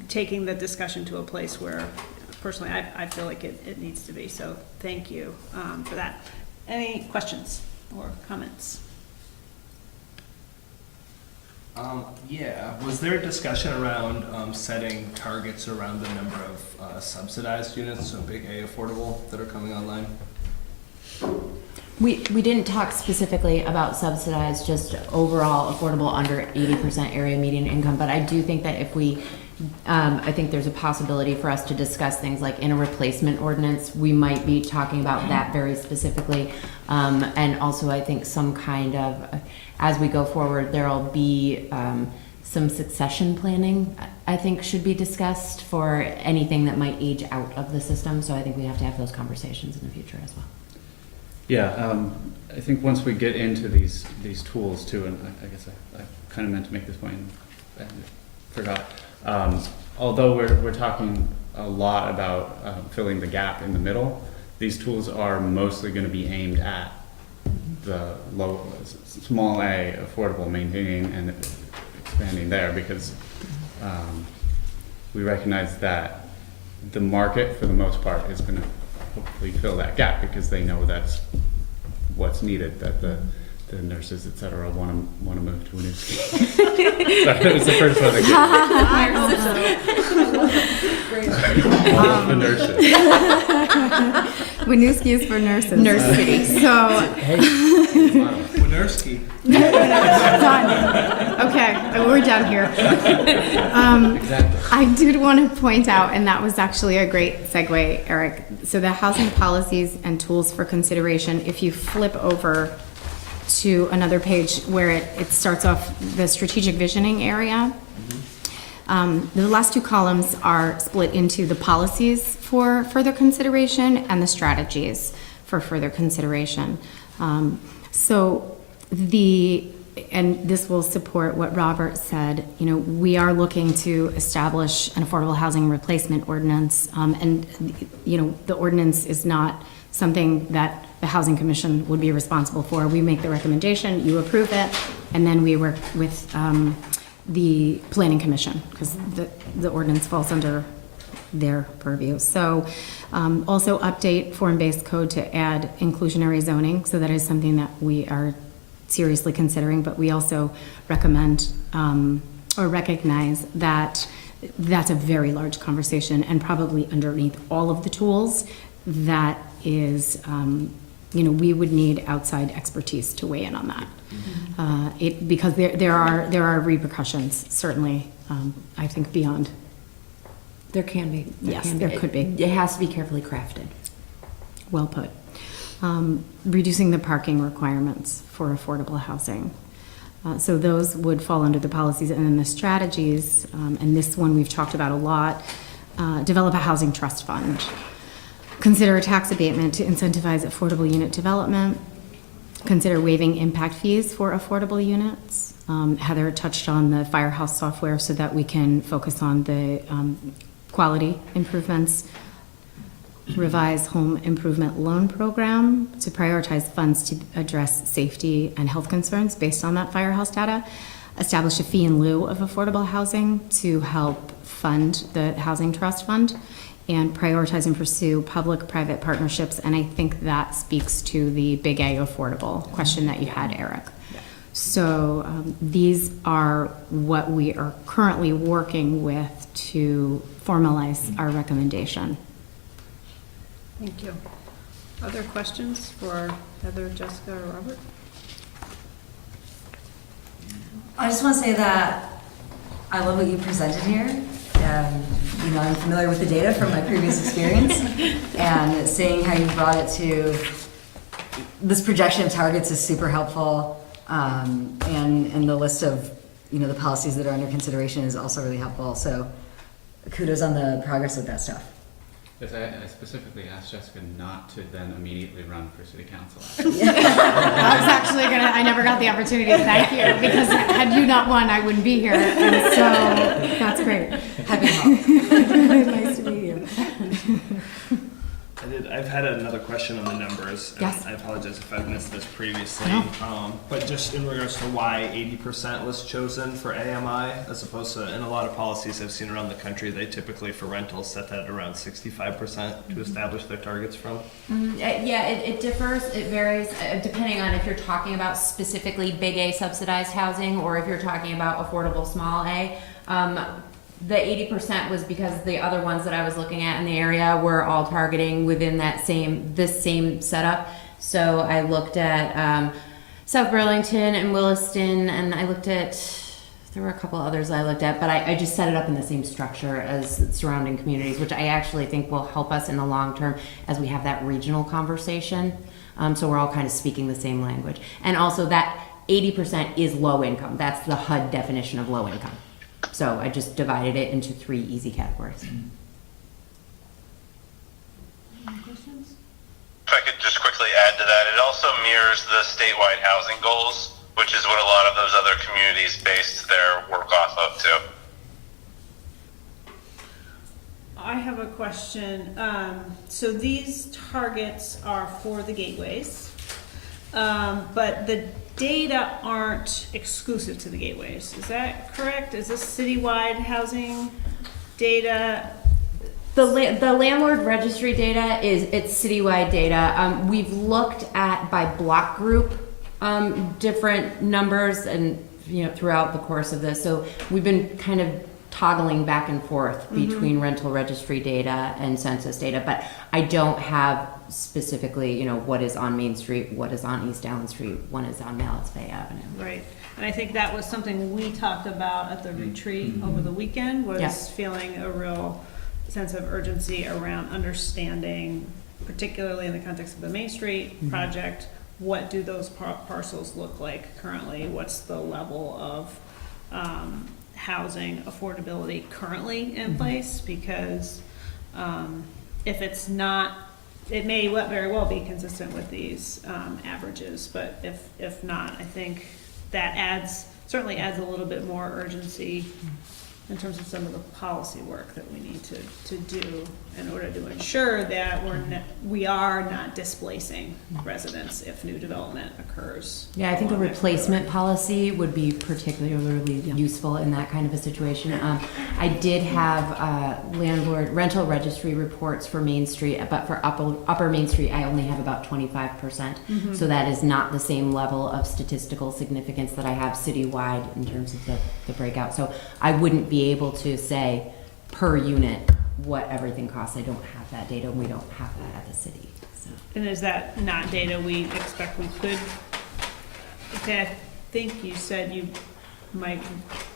taking the discussion to a place where, personally, I feel like it needs to be. So thank you for that. Any questions or comments? Yeah, was there a discussion around setting targets around the number of subsidized units, so big A affordable, that are coming online? We didn't talk specifically about subsidized, just overall affordable under 80% area median income, but I do think that if we, I think there's a possibility for us to discuss things like in a replacement ordinance, we might be talking about that very specifically. And also I think some kind of, as we go forward, there'll be some succession planning, I think, should be discussed for anything that might age out of the system. So I think we have to have those conversations in the future as well. Yeah, I think once we get into these tools too, and I guess I kind of meant to make this point and forgot. Although we're talking a lot about filling the gap in the middle, these tools are mostly going to be aimed at the small A affordable, maintaining and expanding there, because we recognize that the market for the most part is going to hopefully fill that gap, because they know that's what's needed, that the nurses, et cetera, want to move to Winooski. That was the first one that came. All of the nurses. Winooski is for nurses. Nurse City. So. Winooski. Done. Okay, we're done here. Exactly. I did want to point out, and that was actually a great segue, Eric. So the housing policies and tools for consideration, if you flip over to another page where it starts off the strategic visioning area, the last 2 columns are split into the policies for further consideration and the strategies for further consideration. And this will support what Robert said, we are looking to establish an affordable housing replacement ordinance. The ordinance is not something that the Housing Commission would be responsible for. We make the recommendation, you approve it, and then we work with the Planning Commission, because the ordinance falls under their purview. So also update form-based code to add inclusionary zoning. So that is something that we are seriously considering, but we also recommend or recognize that that's a very large conversation, and probably underneath all of the tools that is, we would need outside expertise to weigh in on that. Because there are repercussions, certainly, I think, beyond There can be. Yes, there could be. It has to be carefully crafted. Well put. Reducing the parking requirements for affordable housing. So those would fall under the policies and then the strategies, and this one we've talked about a lot. Develop a housing trust fund. Consider a tax abatement to incentivize affordable unit development. Consider waiving impact fees for affordable units. Heather touched on the Firehouse software so that we can focus on the quality improvements. Revise home improvement loan program to prioritize funds to address safety and health concerns based on that Firehouse data. Establish a fee in lieu of affordable housing to help fund the housing trust fund, and prioritize and pursue public-private partnerships. And I think that speaks to the big A affordable question that you had, Eric. So these are what we are currently working with to formalize our recommendation. Thank you. Other questions for Heather, Jessica, or Robert? I just want to say that I love what you presented here. You know, I'm familiar with the data from my previous experience, and seeing how you brought it to this projection of targets is super helpful. And the list of, you know, the policies that are under consideration is also really helpful. So kudos on the progress with that stuff. Yes, I specifically asked Jessica not to then immediately run for city council. I was actually I never got the opportunity to thank you, because had you not won, I wouldn't be here. And so that's great. Happy to help. Nice to meet you. I've had another question on the numbers. and Yes. I apologize if I've missed this previously. No. But just in regards to why 80% was chosen for AMI as opposed to, in a lot of policies I've seen around the country, they typically for rentals set that at around 65% to establish their targets from. Yeah, it differs, it varies, depending on if you're talking about specifically big A subsidized housing, or if you're talking about affordable small A. The 80% was because the other ones that I was looking at in the area were all targeting within this same setup. So I looked at South Burlington and Williston, and I looked at, there were a couple others I looked at, but I just set it up in the same structure as surrounding communities, which I actually think will help us in the long term as we have that regional conversation. So we're all kind of speaking the same language. And also that 80% is low income. That's the HUD definition of low income. So I just divided it into 3 easy categories. Questions? If I could just quickly add to that, it also mirrors the statewide housing goals, which is what a lot of those other communities based their work off of too. I have a question. So these targets are for the gateways, but the data aren't exclusive to the gateways. Is that correct? Is this citywide housing data? The landlord registry data it's citywide data. We've looked at by block group different numbers, and throughout the course of this. So we've been kind of toggling back and forth between rental registry data and census data, but I don't have specifically, what is on Main Street, what is on East Allen Street, what is on Mallets Bay Avenue. Right, and I think that was something we talked about at the retreat over the weekend, was feeling a real sense of urgency around understanding, particularly in the context of the Main Street project, what do those parcels look like currently? What's the level of housing affordability currently in place? Because if it's not, it may very well be consistent with these averages, but if not, I think that certainly adds a little bit more urgency in terms of some of the policy work that we need to do in order to ensure that we are not displacing residents if new development occurs. Yeah, I think a replacement policy would be particularly useful in that kind of a situation. I did have landlord rental registry reports for Main Street, but for upper Main Street, I only have about 25%. So that is not the same level of statistical significance that I have citywide in terms of the breakout. So I wouldn't be able to say per unit what everything costs. I don't have that data, and we don't have that at the city. So. And is that not data we expect we could? Okay, I think you said you might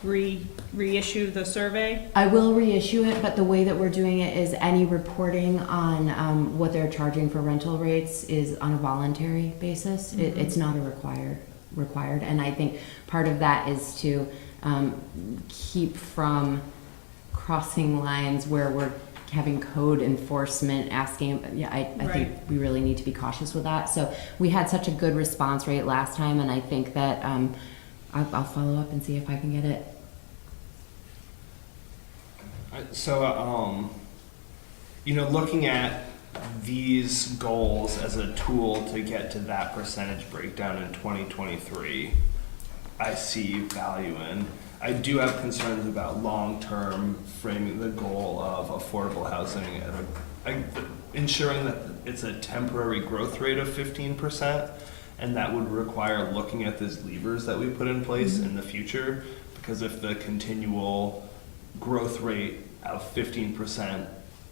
reissue the survey. I will reissue it, but the way that we're doing it is any reporting on what they're charging for rental rates is on a voluntary basis. It's not a required, and I think part of that is to keep from crossing lines where we're having code enforcement asking. Yeah, I think we really need to be cautious with that. So we had such a good response rate last time, and I think that I'll follow up and see if I can get it. So, looking at these goals as a tool to get to that percentage breakdown in 2023, I see value in. I do have concerns about long-term framing the goal of affordable housing and ensuring that it's a temporary growth rate of 15%, and that would require looking at these levers that we put in place in the future, because if the continual growth rate of 15%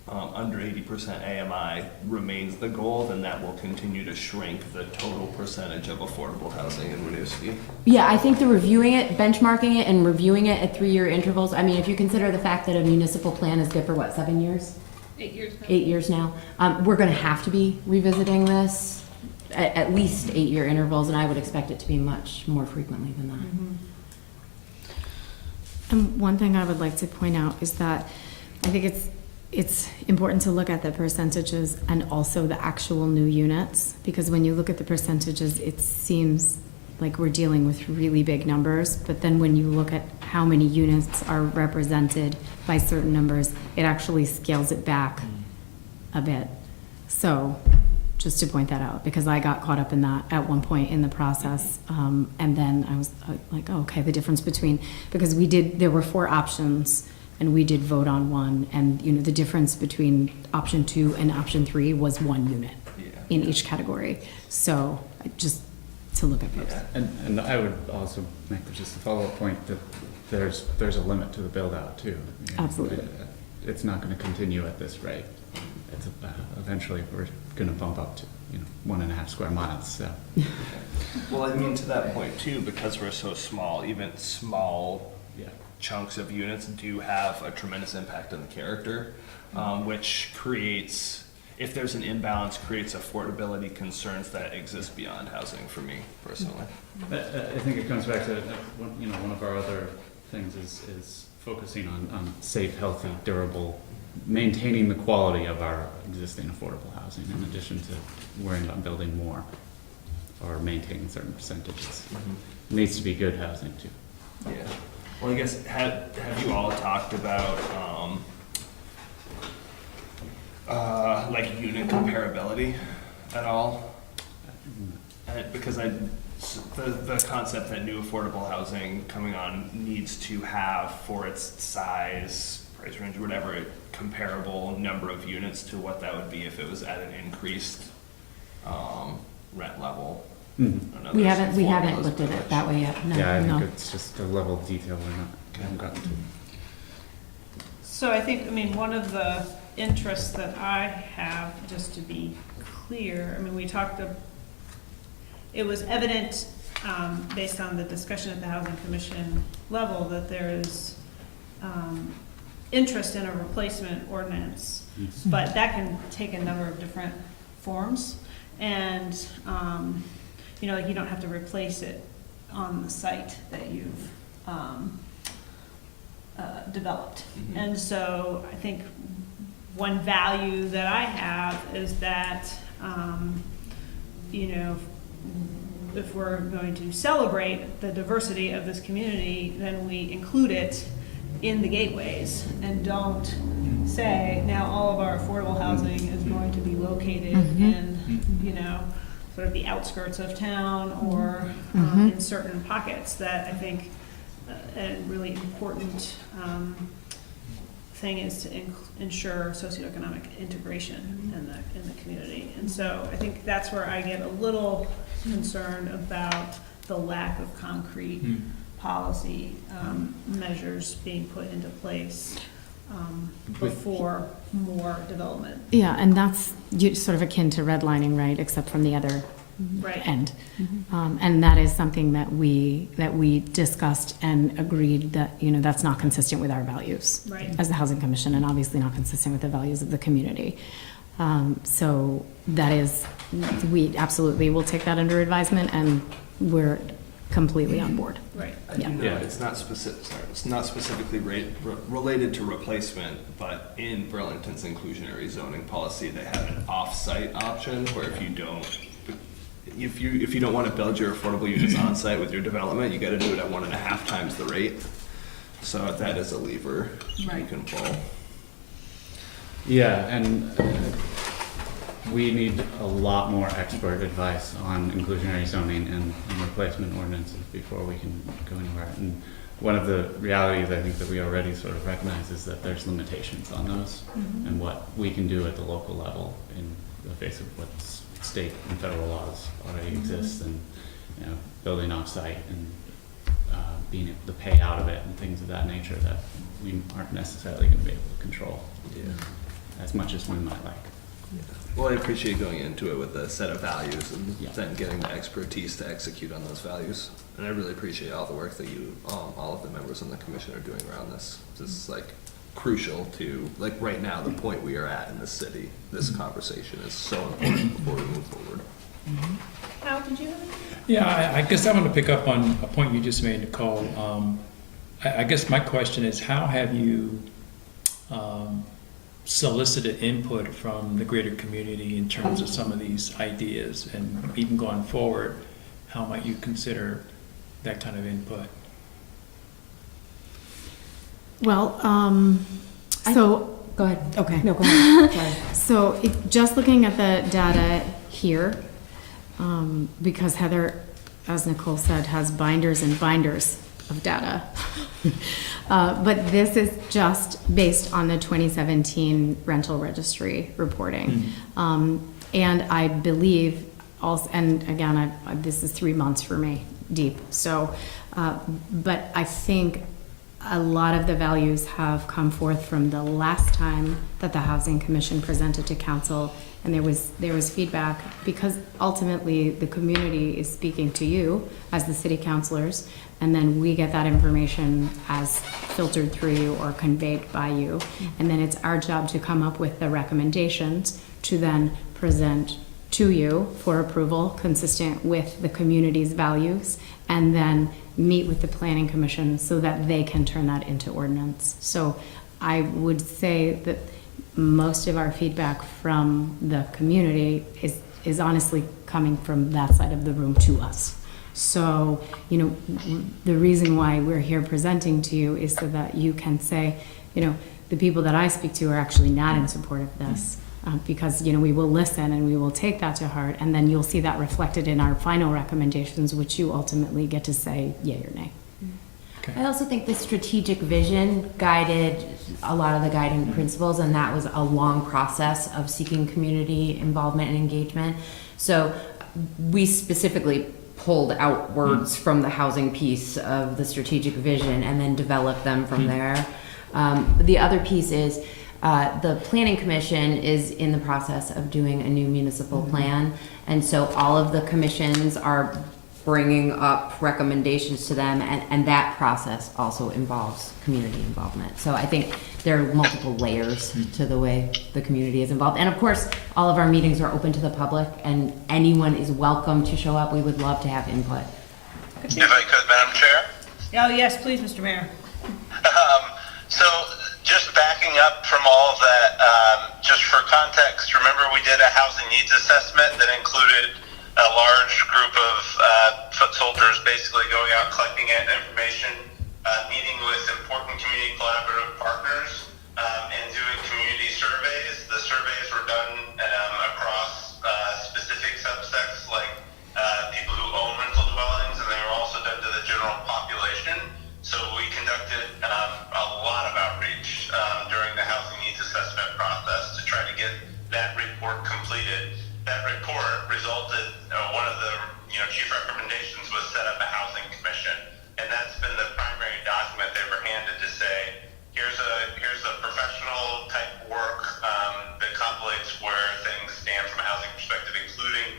under 80% AMI remains the goal, then that will continue to shrink the total percentage of affordable housing in Winooski. Yeah, I think the reviewing it, benchmarking it, and reviewing it at 3-year intervals. I mean, if you consider the fact that a municipal plan is good for what, 7 years? 8 years now. 8 years now. We're going to have to be revisiting this at least 8-year intervals, and I would expect it to be much more frequently than that. And one thing I would like to point out is that I think it's important to look at the percentages and also the actual new units, because when you look at the percentages, it seems like we're dealing with really big numbers, but then when you look at how many units are represented by certain numbers, it actually scales it back a bit. So just to point that out, because I got caught up in that at one point in the process, and then I was like, oh, okay, the difference between, because there were 4 options, and we did vote on one, and the difference between option 2 and option 3 was 1 unit in each category. So just to look at both. And I would also make just a follow-up point that there's a limit to the build-out too. Absolutely. It's not going to continue at this rate. It's eventually we're going to bump up to 1.5 square miles. So. Well, I mean, to that point too, because we're so small, even small chunks of units do have a tremendous impact on the character, which creates, if there's an imbalance, creates affordability concerns that exist beyond housing for me personally. I think it comes back to one of our other things is focusing on safe, healthy, durable, maintaining the quality of our existing affordable housing in addition to worrying about building more or maintaining certain percentages. It needs to be good housing too. Yeah. Well, I guess, have you all talked about, unit comparability at all? Because the concept that new affordable housing coming on needs to have, for its size, price range, whatever, a comparable number of units to what that would be if it was at an increased rent level. We haven't looked at it that way yet. No. Yeah, I think it's just a level of detail we haven't gotten to. So I think, one of the interests that I have, just to be clear, it was evident, based on the discussion at the Housing Commission level, that there is interest in a replacement ordinance, but that can take a number of different forms, and you don't have to replace it on the site that you've developed. And so I think one value that I have is that, if we're going to celebrate the diversity of this community, then we include it in the gateways and don't say, now all of our affordable housing is going to be located in, sort of the outskirts of town or in certain pockets. That I think a really important thing is to ensure socioeconomic integration in the community. And so I think that's where I get a little concerned about the lack of concrete policy measures being put into place before more development. Yeah, and that's sort of akin to redlining, right? Except from the other Right. end. And that is something that we discussed and agreed that, that's not consistent with our values Right. as the Housing Commission, and obviously not consistent with the values of the community. So that is, we absolutely will take that under advisement, and we're completely on board. Right. I do know it's not specifically related to replacement, but in Burlington's inclusionary zoning policy, they have an off-site option where if you don't want to build your affordable units on-site with your development, you got to do it at 1.5 times the rate. So that is a lever you can pull. Yeah, and we need a lot more expert advice on inclusionary zoning and replacement ordinances before we can go anywhere. And one of the realities I think that we already sort of recognize is that there's limitations on those and what we can do at the local level in the face of what state and federal laws already exist, and building off-site and being able to pay out of it and things of that nature that we aren't necessarily going to be able to control as much as we might like. Well, I appreciate going into it with a set of values and then getting the expertise to execute on those values. And I really appreciate all the work that you, all of the members on the commission are doing around this. This is crucial to, right now, the point we are at in the city. This conversation is so important before we move forward. How did you? Yeah, I guess I want to pick up on a point you just made, Nicole. I guess my question is, how have you solicited input from the greater community in terms of some of these ideas, and even going forward, how might you consider that kind of input? Well, Go ahead. Okay. No, go ahead. Sorry. So just looking at the data here, because Heather, as Nicole said, has binders and binders of data. But this is just based on the 2017 rental registry reporting. And I believe also, and again, this is 3 months for me deep. So, but I think a lot of the values have come forth from the last time that the Housing Commission presented to council, and there was feedback, because ultimately the community is speaking to you as the city councilors, and then we get that information as filtered through you or conveyed by you, and then it's our job to come up with the recommendations to then present to you for approval consistent with the community's values, and then meet with the planning commission so that they can turn that into ordinance. So I would say that most of our feedback from the community is honestly coming from that side of the room to us. So, the reason why we're here presenting to you is so that you can say, the people that I speak to are actually not in support of this. Because, we will listen and we will take that to heart, and then you'll see that reflected in our final recommendations, which you ultimately get to say yay or nay. Okay. I also think the strategic vision guided a lot of the guiding principles, and that was a long process of seeking community involvement and engagement. So we specifically pulled out words from the housing piece of the strategic vision and then developed them from there. The other piece is the planning commission is in the process of doing a new municipal plan, and so all of the commissions are bringing up recommendations to them, and that process also involves community involvement. So I think there are multiple layers to the way the community is involved, and of course all of our meetings are open to the public, and anyone is welcome to show up. We would love to have input. If I could, Madam Chair? Oh, yes, please, Mr. Mayor. So just backing up from all of that, just for context, remember we did a housing needs assessment that included a large group of foot soldiers basically going out collecting information, meeting with important community collaborative partners, and doing community surveys. The surveys were done across specific subsects like people who own rental dwellings, and they were also done to the general population. So we conducted a lot of outreach during the housing needs assessment process to try to get that report completed. That report resulted, one of the chief recommendations was set up a housing commission, and that's been the primary document they were handed to say, here's a professional type work that contemplates where things stand from a housing perspective, including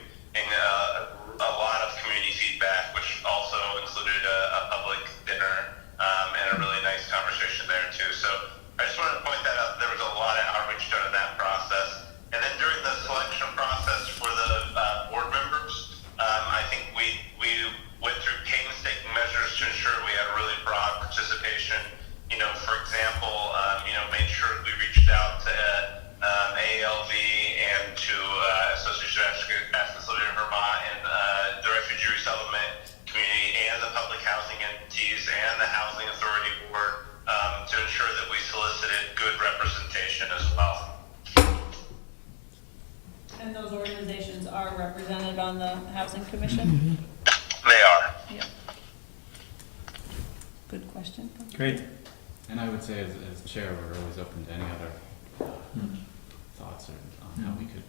And those organizations are represented on the Housing Commission? They are. Yeah. Good question. Great. And I would say as chair, we're always open to any other thoughts on how we could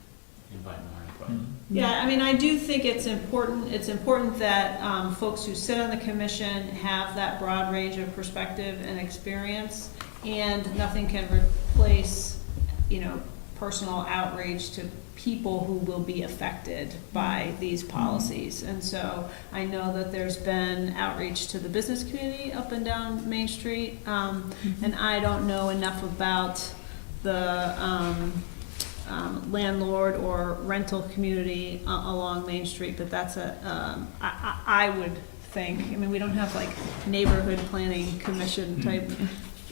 invite more input. Yeah, I mean, I do think it's important that folks who sit on the commission have that broad range of perspective and experience, and nothing can replace, personal outreach to people who will be affected by these policies. And so I know that there's been outreach to the business community up and down Main Street, and I don't know enough about the landlord or rental community along Main Street, but that's I would think, I mean, we don't have like neighborhood planning commission type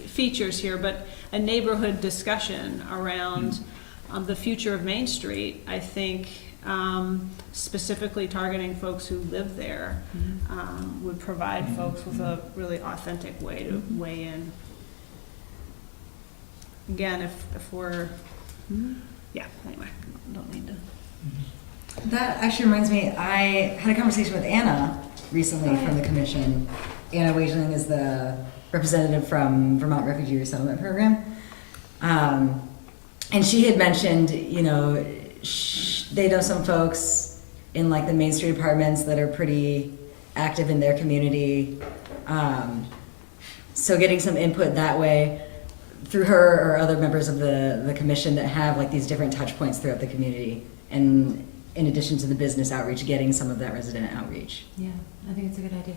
features here, but a neighborhood discussion around the future of Main Street, I think, specifically targeting folks who live there, would provide folks with a really authentic way to weigh in. Again, if we're, yeah, anyway, don't need to. That actually reminds me, I had a conversation with Anna recently from the commission. Anna Wageling is the representative from Vermont Refugee Resettlement Program. And she had mentioned, they know some folks in like the Main Street apartments that are pretty active in their community. So getting some input that way through her or other members of the commission that have like these different touch points throughout the community. And in addition to the business outreach, getting some of that resident outreach. Yeah, I think it's a good idea.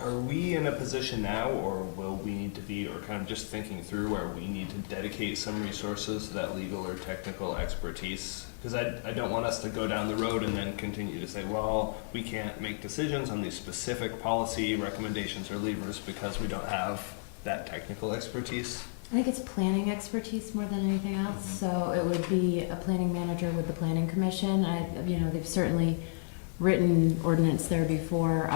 Are we in a position now, or will we need to be, or kind of just thinking through where we need to dedicate some resources to that legal or technical expertise? Because I don't want us to go down the road and then continue to say, well, we can't make decisions on these specific policy recommendations or levers because we don't have that technical expertise. I think it's planning expertise more than anything else. So it would be a planning manager with the planning commission. They've certainly written ordinance there before.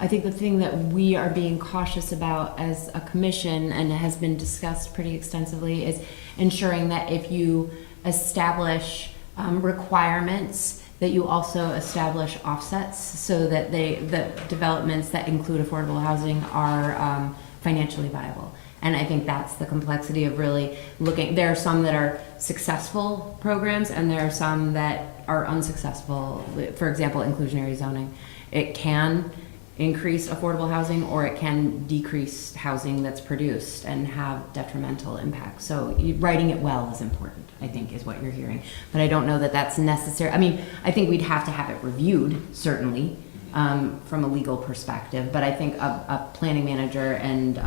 I think the thing that we are being cautious about as a commission, and it has been discussed pretty extensively, is ensuring that if you establish requirements, that you also establish offsets so that the developments that include affordable housing are financially viable. And I think that's the complexity of really looking. There are some that are successful programs, and there are some that are unsuccessful. For example, inclusionary zoning. It can increase affordable housing, or it can decrease housing that's produced and have detrimental impacts. So writing it well is important, I think, is what you're hearing. But I don't know that that's necessary. I mean, I think we'd have to have it reviewed, certainly, from a legal perspective. But I think a planning manager and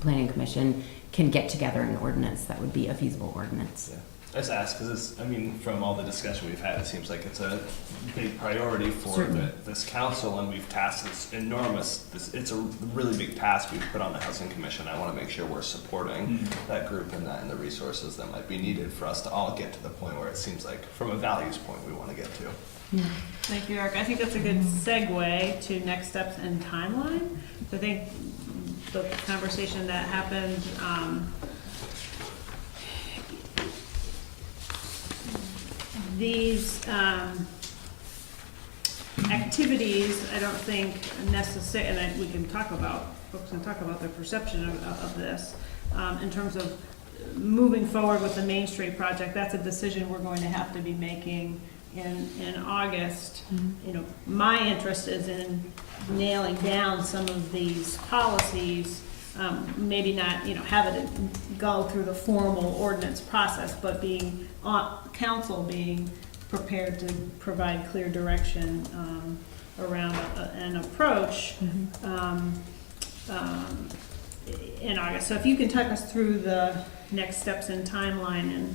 planning commission can get together an ordinance that would be a feasible ordinance. Yeah. I just ask because from all the discussion we've had, it seems like it's a big priority for this council, and we've tasked it's a really big task we've put on the Housing Commission. I want to make sure we're supporting that group and the resources that might be needed for us to all get to the point where it seems like, from a values point, we want to get to. Yeah. Thank you, Eric. I think that's a good segue to next steps and timeline. I think the conversation that happened, these activities, I don't think necessarily, and we can talk about, folks can talk about their perception of this, in terms of moving forward with the Main Street project. That's a decision we're going to have to be making in August. My interest is in nailing down some of these policies, maybe not, have it go through the formal ordinance process, but being council being prepared to provide clear direction around an approach in August. So if you can talk us through the next steps and timeline,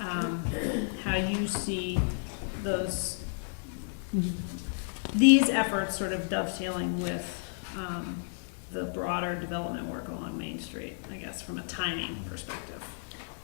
and how you see these efforts sort of dovetailing with the broader development work along Main Street, I guess, from a timing perspective.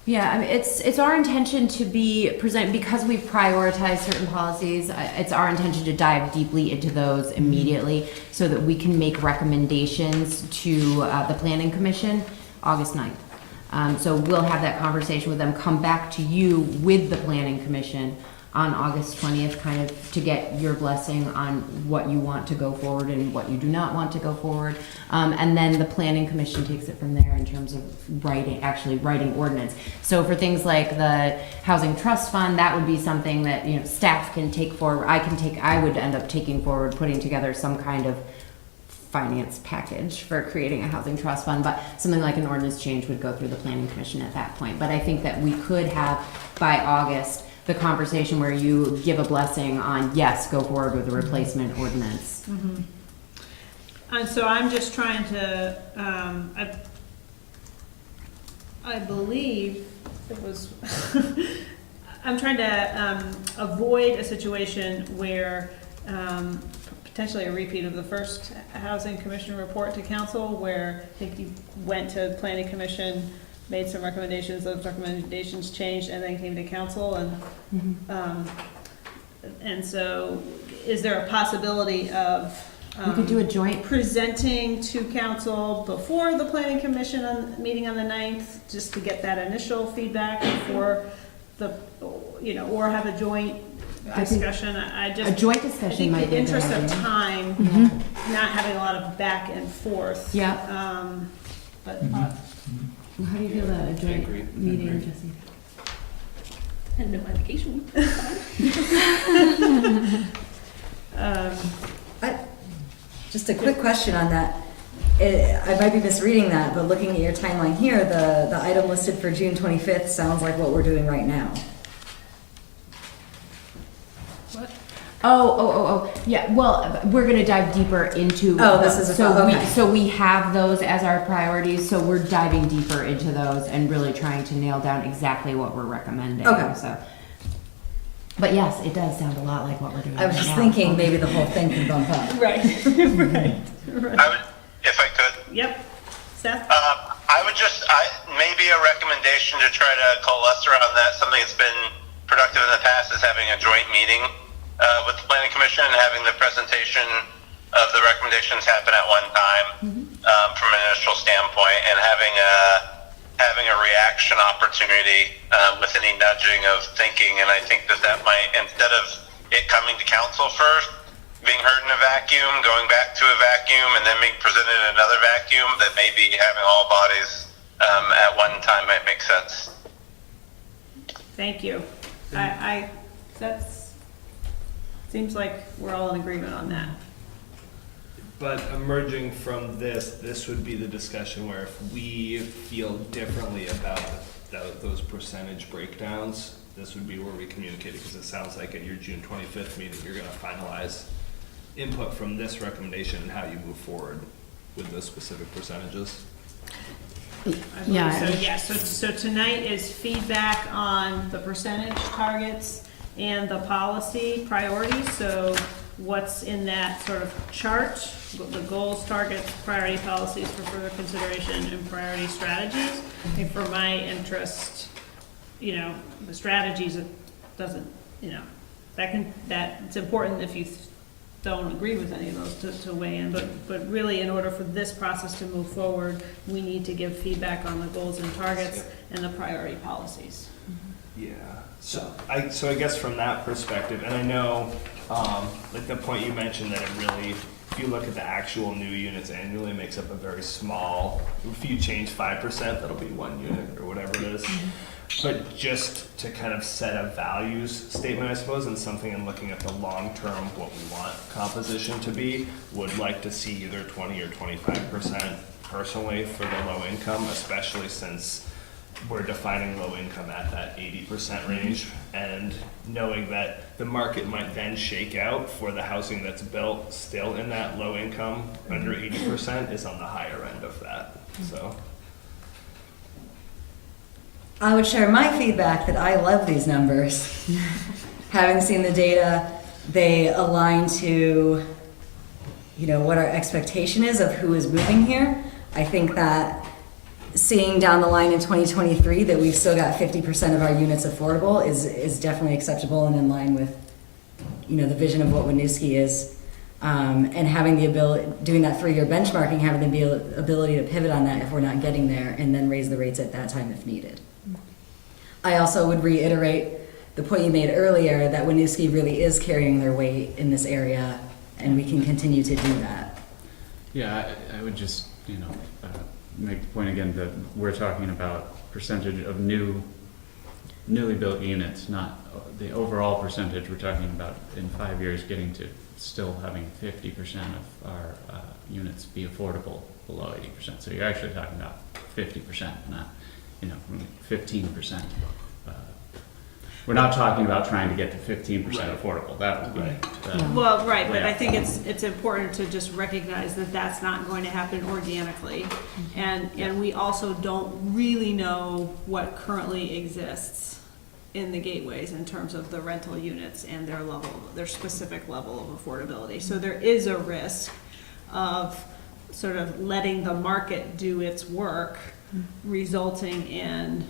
Yeah, I mean, it's our intention to be present, because we've prioritized certain policies. It's our intention to dive deeply into those immediately, so that we can make recommendations to the Planning Commission August 9th. So we'll have that conversation with them, come back to you with the Planning Commission on August 20th, kind of to get your blessing on what you want to go forward and what you do not want to go forward. And then the planning commission takes it from there in terms of actually writing ordinance. So for things like the housing trust fund, that would be something that, you know, staff can take forward. I would end up taking forward, putting together some kind of finance package for creating a housing trust fund, but something like an ordinance change would go through the planning commission at that point. But I think that we could have by August the conversation where you give a blessing on, yes, go forward with the replacement ordinance. Mm-hmm. And so I'm just trying to, I believe it was, I'm trying to avoid a situation where potentially a repeat of the first housing commission report to council, where I think you went to planning commission, made some recommendations, those recommendations changed, and then came to council, and so is there a possibility of We could do a joint. presenting to council before the planning commission meeting on the 9th, just to get that initial feedback before the, you know, or have a joint discussion? I just, A joint discussion might be a in the good interest of idea. time, Mhm. not having a lot of back and forth. Yeah. But, How do you feel about a joint agree. meeting, Jesse? and no vacation. Just a quick question on that. I might be misreading that, but looking at your timeline here, the item listed for June 25th sounds like what we're doing right now. What? Oh, yeah, well, we're gonna dive deeper into. Oh, this is okay. So we have those as our priorities, so we're diving deeper into those and really trying to nail down exactly what we're recommending, Okay. so. But yes, it does sound a lot like what we're doing I was right just now. thinking maybe the whole thing could bump up. Right, right, right. I would, if I could, Yep. Seth? I would just, maybe a recommendation to try to coalesce around that. Something that's been productive in the past is having a joint meeting with the planning commission and having the presentation of the recommendations happen at one time from an initial standpoint, and having a reaction opportunity with any nudging of thinking. And I think that might, instead of it coming to council first, being heard in a vacuum, going back to a vacuum, and then being presented in another vacuum, that maybe having all bodies at one time might make sense. Thank you. That's, seems like we're all in agreement on that. But emerging from this would be the discussion where if we feel differently about those percentage breakdowns, this would be where we communicate it, because it sounds like at your June 25th meeting, you're gonna finalize input from this recommendation and how you move forward with those specific percentages. Yeah. So, yes, so tonight is feedback on the percentage targets and the policy priorities. So what's in that sort of chart, the goals, targets, priority policies for further consideration, and priority strategies. I think for my interest, you know, the strategies, it doesn't, you know, it's important if you don't agree with any of those to weigh in, but really in order for this process to move forward, we need to give feedback on the goals and targets and the priority policies. Yeah, so I guess from that perspective, and I know, like the point you mentioned, that it really, if you look at the actual new units annually, it makes up a very small, if you change 5%, that'll be 1 unit or whatever it is. But just to kind of set a values statement, I suppose, and something in looking at the long-term, what we want composition to be, would like to see either 20 or 25% personally for the low income, especially since we're defining low income at that 80% range, and knowing that the market might then shake out for the housing that's built still in that low income, under 80% is on the higher end of that, so. I would share my feedback that I love these numbers. Having seen the data, they align to, you know, what our expectation is of who is moving here. I think that seeing down the line in 2023 that we've still got 50% of our units affordable is definitely acceptable and in line with, you know, the vision of what Winooski is. And having the ability, doing that 3-year benchmarking, having the ability to pivot on that if we're not getting there, and then raise the rates at that time if needed. I also would reiterate the point you made earlier, that Winooski really is carrying their weight in this area, and we can continue to do that. Yeah, I would just, make the point again that we're talking about percentage of newly built units, not the overall percentage. We're talking about in 5 years getting to still having 50% of our units be affordable below 80%. So you're actually talking about 50%, not 15%. We're not talking about trying to get to 15% affordable. That would be Well, right, but I think it's important to just recognize that that's not going to happen organically. And we also don't really know what currently exists in the gateways in terms of the rental units and their specific level of affordability. So there is a risk of sort of letting the market do its work, resulting in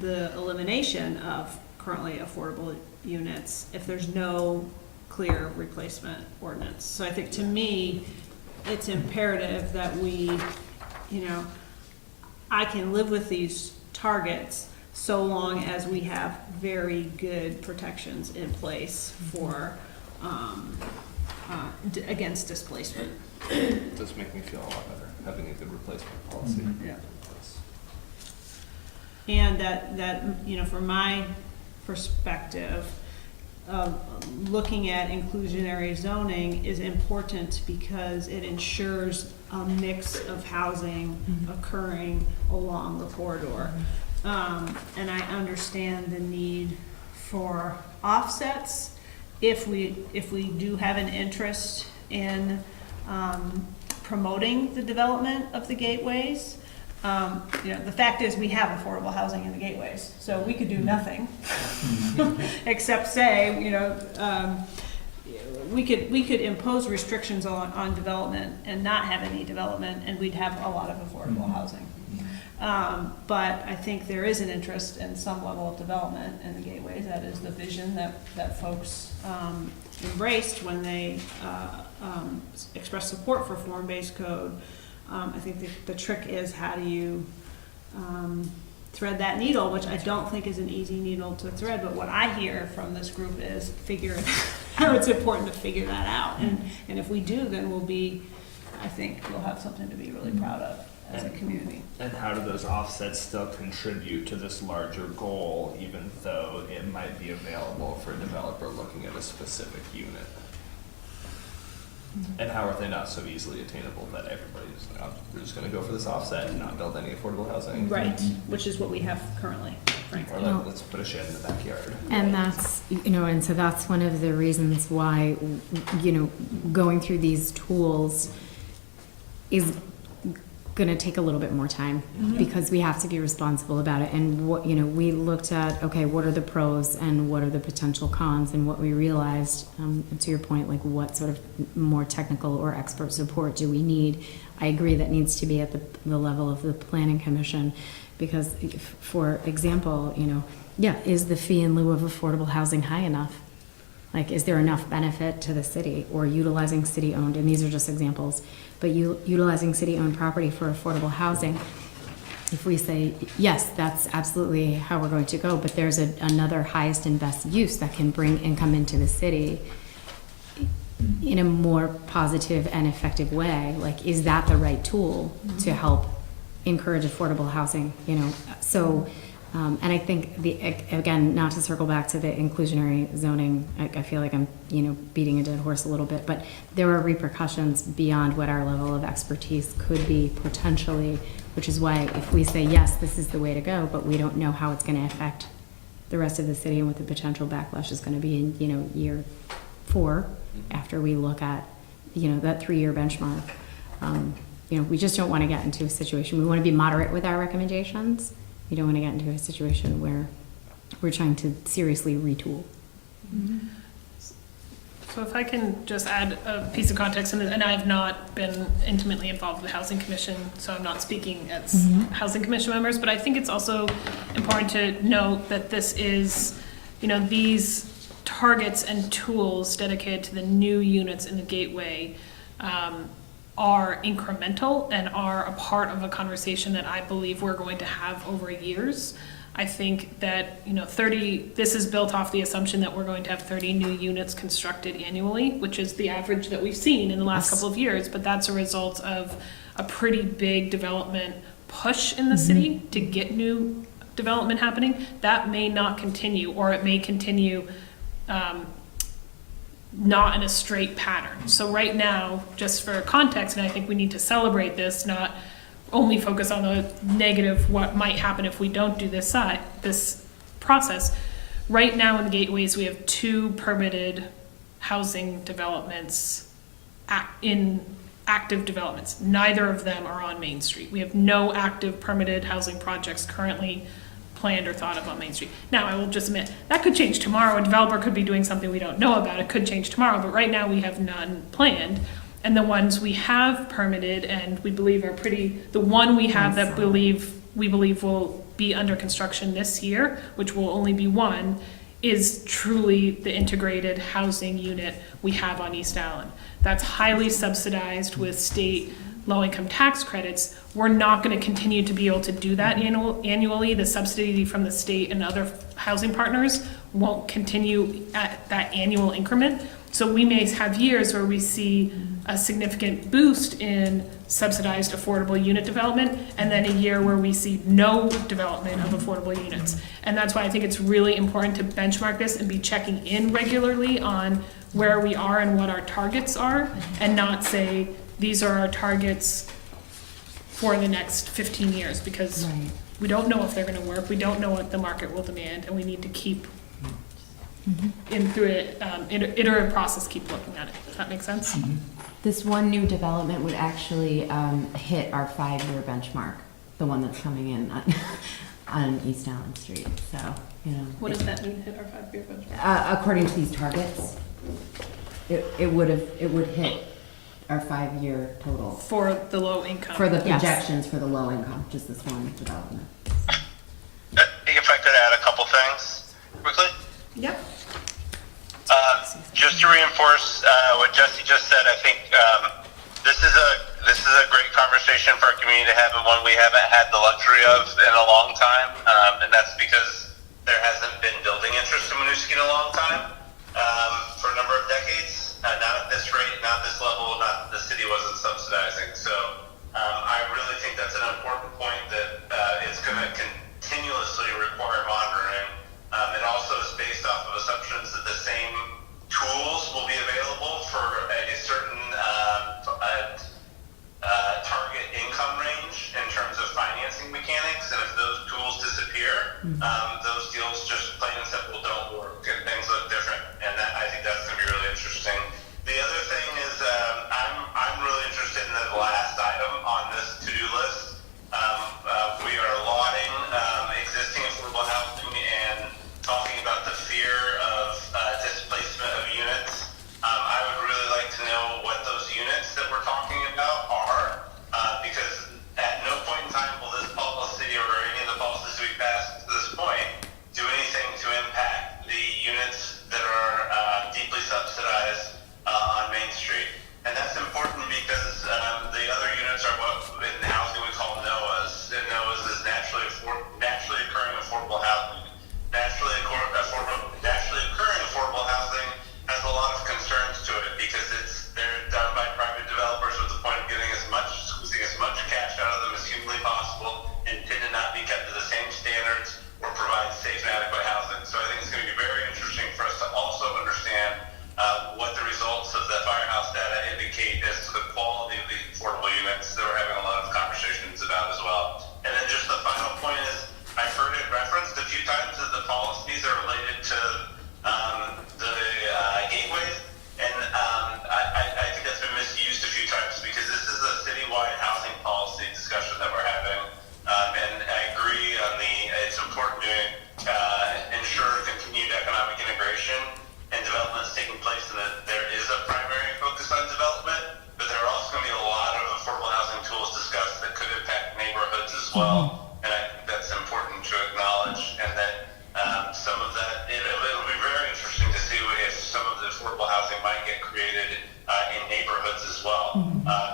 the elimination of currently affordable units if there's no clear replacement ordinance. So I think, to me, it's imperative that we, I can live with these targets so long as we have very good protections in place for against displacement. It does make me feel a lot better, having a good replacement policy. Yeah. And that from my perspective, looking at inclusionary zoning is important because it ensures a mix of housing occurring along the corridor. And I understand the need for offsets if we do have an interest in promoting the development of the gateways. The fact is we have affordable housing in the gateways, so we could do nothing except say, we could impose restrictions on development and not have any development, and we'd have a lot of affordable housing. But I think there is an interest in some level of development in the gateways. That is the vision that folks embraced when they expressed support for form-based code. I think the trick is, how do you thread that needle, which I don't think is an easy needle to thread, but what I hear from this group is how it's important to figure that out. And if we do, then I think we'll have something to be really proud of as a community. And how do those offsets still contribute to this larger goal, even though it might be available for a developer looking at a specific unit? And how are they not so easily attainable that everybody's we're just going to go for this offset and not build any affordable housing? Right, which is what we have currently, frankly. Or let's put a shed in the backyard. And that's, and so that's one of the reasons why, going through these tools is going to take a little bit more time, because we have to be responsible about it. And what, we looked at, okay, what are the pros and what are the potential cons, and what we realized, to your point, like what sort of more technical or expert support do we need? I agree that needs to be at the level of the planning commission, because for example, is the fee in lieu of affordable housing high enough? Like, is there enough benefit to the city, or utilizing city-owned, and these are just examples, but utilizing city-owned property for affordable housing? If we say, yes, that's absolutely how we're going to go, but there's another highest and best use that can bring income into the city in a more positive and effective way, like, is that the right tool to help encourage affordable housing, So, and I think again, not to circle back to the inclusionary zoning, I feel like I'm, beating a dead horse a little bit, but there are repercussions beyond what our level of expertise could be potentially, which is why if we say, yes, this is the way to go, but we don't know how it's going to affect the rest of the city and what the potential backlash is going to be in, year 4, after we look at, that 3-year benchmark. We just don't want to get into a situation. We want to be moderate with our recommendations. We don't want to get into a situation where we're trying to seriously retool. So if I can just add a piece of context, and I've not been intimately involved with the Housing Commission, so I'm not speaking as Housing Commission members, but I think it's also important to note that this is, these targets and tools dedicated to the new units in the gateway are incremental and are a part of a conversation that I believe we're going to have over years. I think that, this is built off the assumption that we're going to have 30 new units constructed annually, which is the average that we've seen in the last couple of years, but that's a result of a pretty big development push in the city to get new development happening. That may not continue, or it may continue not in a straight pattern. So right now, just for context, and I think we need to celebrate this, not only focus on the negative, what might happen if we don't do this process. Right now in the gateways, we have 2 permitted housing developments in active developments. Neither of them are on Main Street. We have no active permitted housing projects currently planned or thought of on Main Street. Now, I will just admit, that could change tomorrow. A developer could be doing something we don't know about. It could change tomorrow, but right now we have none planned. And the ones we have permitted and we believe are the one we have that we believe will be under construction this year, which will only be one, is truly the integrated housing unit we have on East Allen. That's highly subsidized with state low-income tax credits. We're not going to continue to be able to do that annually. The subsidy from the state and other housing partners won't continue at that annual increment. So we may have years where we see a significant boost in subsidized affordable unit development, and then a year where we see no development of affordable units. And that's why I think it's really important to benchmark this and be checking in regularly on where we are and what our targets are, and not say, these are our targets for the next 15 years, because we don't know if they're gonna work, we don't know what the market will demand, and we need to keep through an iterative process, keep looking at it. Does that make sense? This one new development would actually hit our 5-year benchmark, the one that's coming in on East Allen Street. So, What does that mean, hit our 5-year benchmark? According to these targets, it would hit our 5-year total. For the low income. For the projections for the low income, just this one development. If I could add a couple things quickly. Yep. Just to reinforce what Jesse just said, I think this is a great conversation for our community to have, and one we haven't had the luxury of in a long time, and that's because there hasn't been building interest in Winooski in a long time, for a number of decades. Not at this rate, not this level, not the city wasn't subsidizing. So I really think that's an important point that it's going to continuously require monitoring. It also is based off of assumptions that the same tools will be available for a certain target income range in terms of financing mechanics, and if those tools disappear, those deals just plain and simple don't work, and things look different. And I think that's going to be really interesting. The other thing is I'm really interested in the last item on this to-do list. We are lauding existing affordable housing and talking about the fear of displacement of units. I would really like to know what those units that we're talking about are, because at no point in time will this policy or any of the policies we passed to this point do anything to impact the units that are deeply subsidized on Main Street. And that's important because the other units are what in housing we call NOAAs, and NOAAs is naturally occurring affordable housing. Naturally occurring affordable housing has a lot of concerns to it because they're done by private developers with the point of squeezing as much cash out of them as humanly possible, and tend to not be kept to the same standards or provide safe and adequate housing. So I think it's going to be very interesting for us to also understand what the results of the firehouse data indicate as to the quality of the affordable units that we're having a lot of conversations about as well. And then just the final point is, I've heard it referenced a few times that the policies are related to the gateways, and I think that's been misused a few times because this is a citywide housing policy discussion that we're having, and I agree on it's important to ensure continued economic integration and development is taking place, and that there is a primary focus on development, but there are also going to be a lot of affordable housing tools discussed that could impact neighborhoods as well. And I think that's important to acknowledge, and that some of that, it'll be very interesting to see if some of the affordable housing might get created in neighborhoods as well,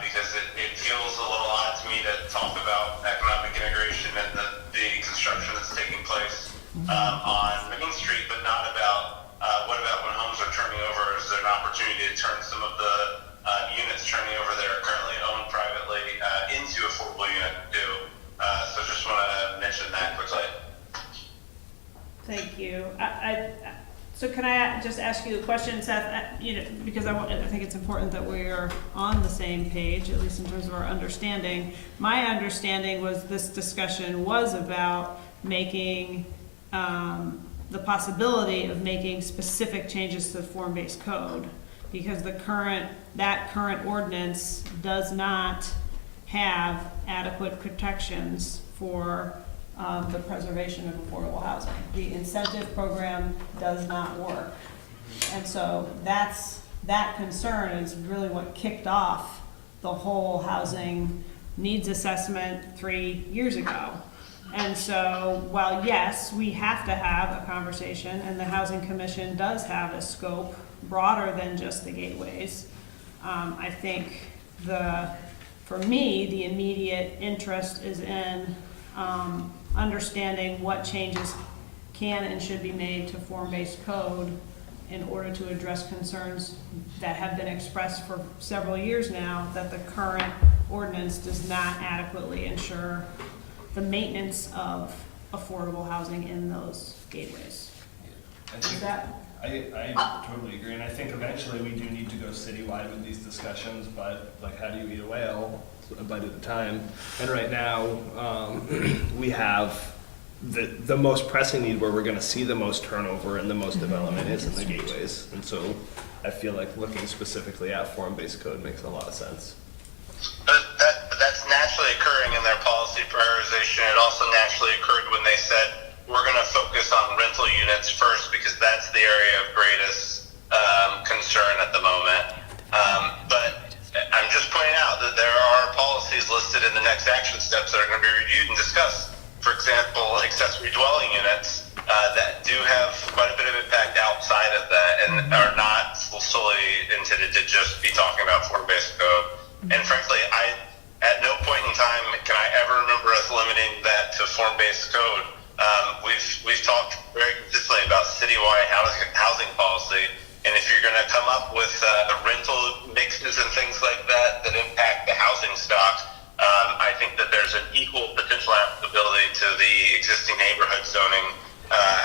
because it feels a little odd to me to talk about economic integration and the construction that's taking place opportunity to turn some of the units turning over that are currently owned privately into affordable units too. So just want to mention that quickly. Thank you. So can I just ask you a question, Seth? Because I think it's important that we are on the same page, at least in terms of our understanding. My understanding was this discussion was about making the possibility of making specific changes to the form-based code, because that current ordinance does not have adequate protections for the preservation of affordable housing. The incentive program does not work. And so that concern is really what kicked off the whole housing needs assessment 3 years ago. And so while yes, we have to have a conversation, and the Housing Commission does have a scope broader than just the gateways, I think for me, the immediate interest is in understanding what changes can and should be made to form-based code in order to address concerns that have been expressed for several years now, that the current ordinance does not adequately ensure the maintenance of affordable housing in those gateways. I totally agree, and I think eventually we do need to go citywide with these discussions, but like, how do you eat a whale? A bite at a time. And right now, we have the most pressing need where we're going to see the most turnover and the most development is in the gateways. And so I feel like looking specifically at form-based code makes a lot of sense. That's naturally occurring in their policy prioritization. It also naturally occurred when they said, we're going to focus on rental units first because that's the area of greatest concern at the moment. But I'm just pointing out that there are policies listed in the next action steps that are going to be reviewed and discussed. For example, accessory dwelling units that do have quite a bit of impact outside of that and are not solely intended to just be talking about form-based code. And frankly, at no point in time can I ever remember us limiting that to form-based code. We've talked very consistently about citywide housing policy, and if you're going to come up with rental mixes and things like that impact the housing stock, I think that there's an equal potential applicability to the existing neighborhood zoning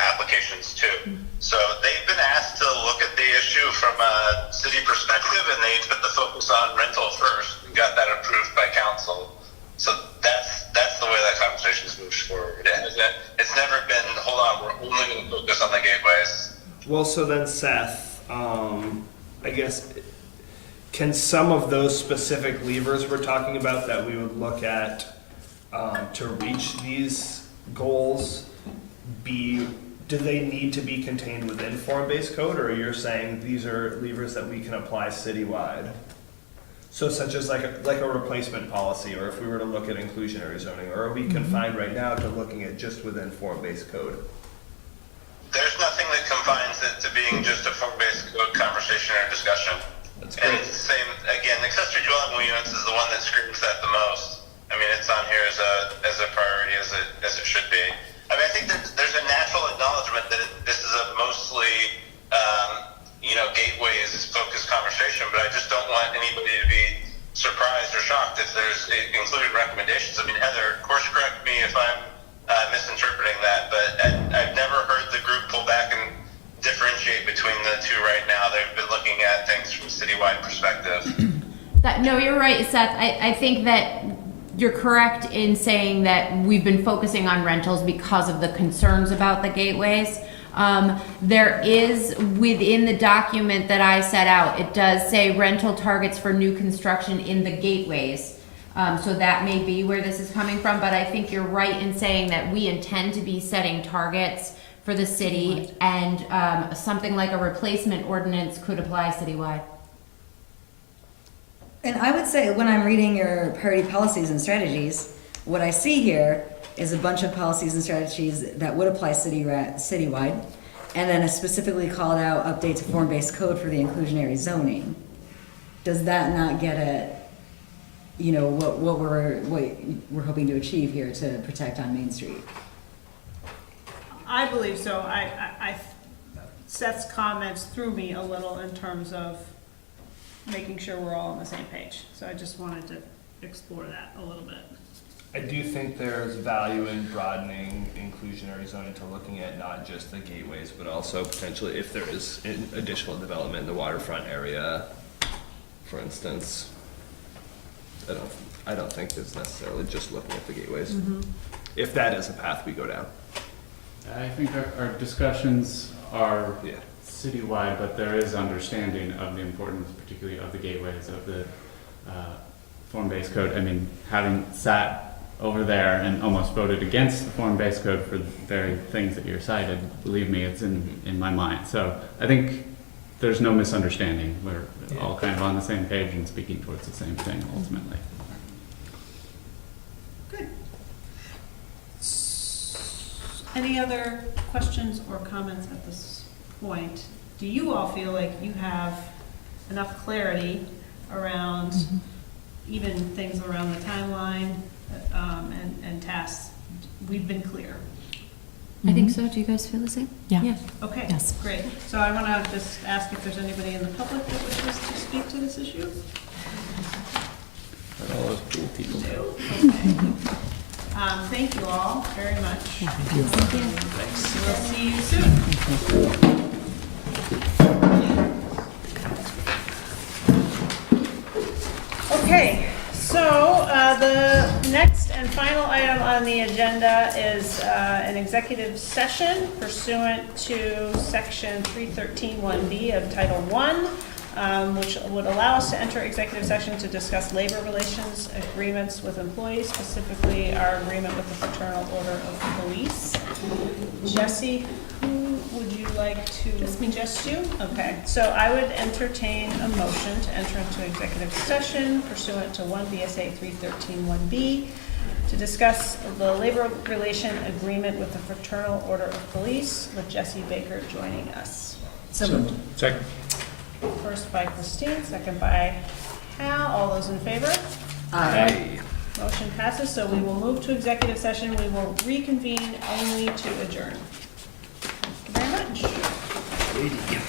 applications too. So they've been asked to look at the issue from a city perspective, and they put the focus on rental first. We got that approved by council. So that's the way that conversation has moved forward. And it's never been, hold on, we're only going to focus on the gateways. Well, so then Seth, I guess, can some of those specific levers we're talking about that we would look at to reach these goals do they need to be contained within form-based code, or you're saying these are levers that we can apply citywide? So such as like a replacement policy, or if we were to look at inclusionary zoning, or are we confined right now to looking at just within form-based code? There's nothing that confines it to being just a form-based code conversation or discussion. That's great. And it's the same, again, accessory dwelling units is the one that screams that the most. I mean, it's on here as a priority as it should be. I mean, I think that there's a natural acknowledgement that this is a mostly, gateways-focused conversation, but I just don't want anybody to be surprised or shocked if there's included recommendations. I mean, Heather, of course, correct me if I'm misinterpreting that, but I've never heard the group pull back and differentiate between the two right now. They've been looking at things from a citywide perspective. No, you're right, Seth. I think that you're correct in saying that we've been focusing on rentals because of the concerns about the gateways. There is, within the document that I set out, it does say rental targets for new construction in the gateways. So that may be where this is coming from, but I think you're right in saying that we intend to be setting targets for the city, and something like a replacement ordinance could apply citywide. And I would say when I'm reading your priority policies and strategies, what I see here is a bunch of policies and strategies that would apply citywide, and then a specifically called out update to form-based code for the inclusionary zoning. Does that not get at, what we're hoping to achieve here to protect on Main Street? I believe so. Seth's comments threw me a little in terms of making sure we're all on the same page. So I just wanted to explore that a little bit. I do think there's value in broadening inclusionary zoning to looking at not just the gateways, but also potentially if there is additional development in the waterfront area, for instance. I don't think it's necessarily just looking at the gateways, if that is a path we go down. I think our discussions are Yeah. citywide, but there is understanding of the importance, particularly of the gateways, of the form-based code. I mean, having sat over there and almost voted against the form-based code for the very things that you're cited, believe me, it's in my mind. So I think there's no misunderstanding. We're all kind of on the same page and speaking towards the same thing ultimately. Good. Any other questions or comments at this point? Do you all feel like you have enough clarity around even things around the timeline and tasks? We've been clear. I think so. Do you guys feel the same? Yeah. Okay, Yes. great. So I want to just ask if there's anybody in the public that wishes to speak to this issue? All those cool people. No? Okay. Thank you all very much. Thank you. Thanks. We'll see you soon. Okay, so the next and final item on the agenda is an executive session pursuant to section 313(1)B of Title I, which would allow us to enter executive session to discuss labor relations agreements with employees, specifically our agreement with the Fraternal Order of Police. Jesse, who would you like to? Just you? Okay, so I would entertain a motion to enter into executive session pursuant to 1 VSA 313(1)B to discuss the labor relation agreement with the Fraternal Order of Police, with Jesse Baker joining us. So moved. Second. First by Christine, second by Hal. All those in favor? Aye. Motion passes, so we will move to executive session. We will reconvene only to adjourn. Thank you very much.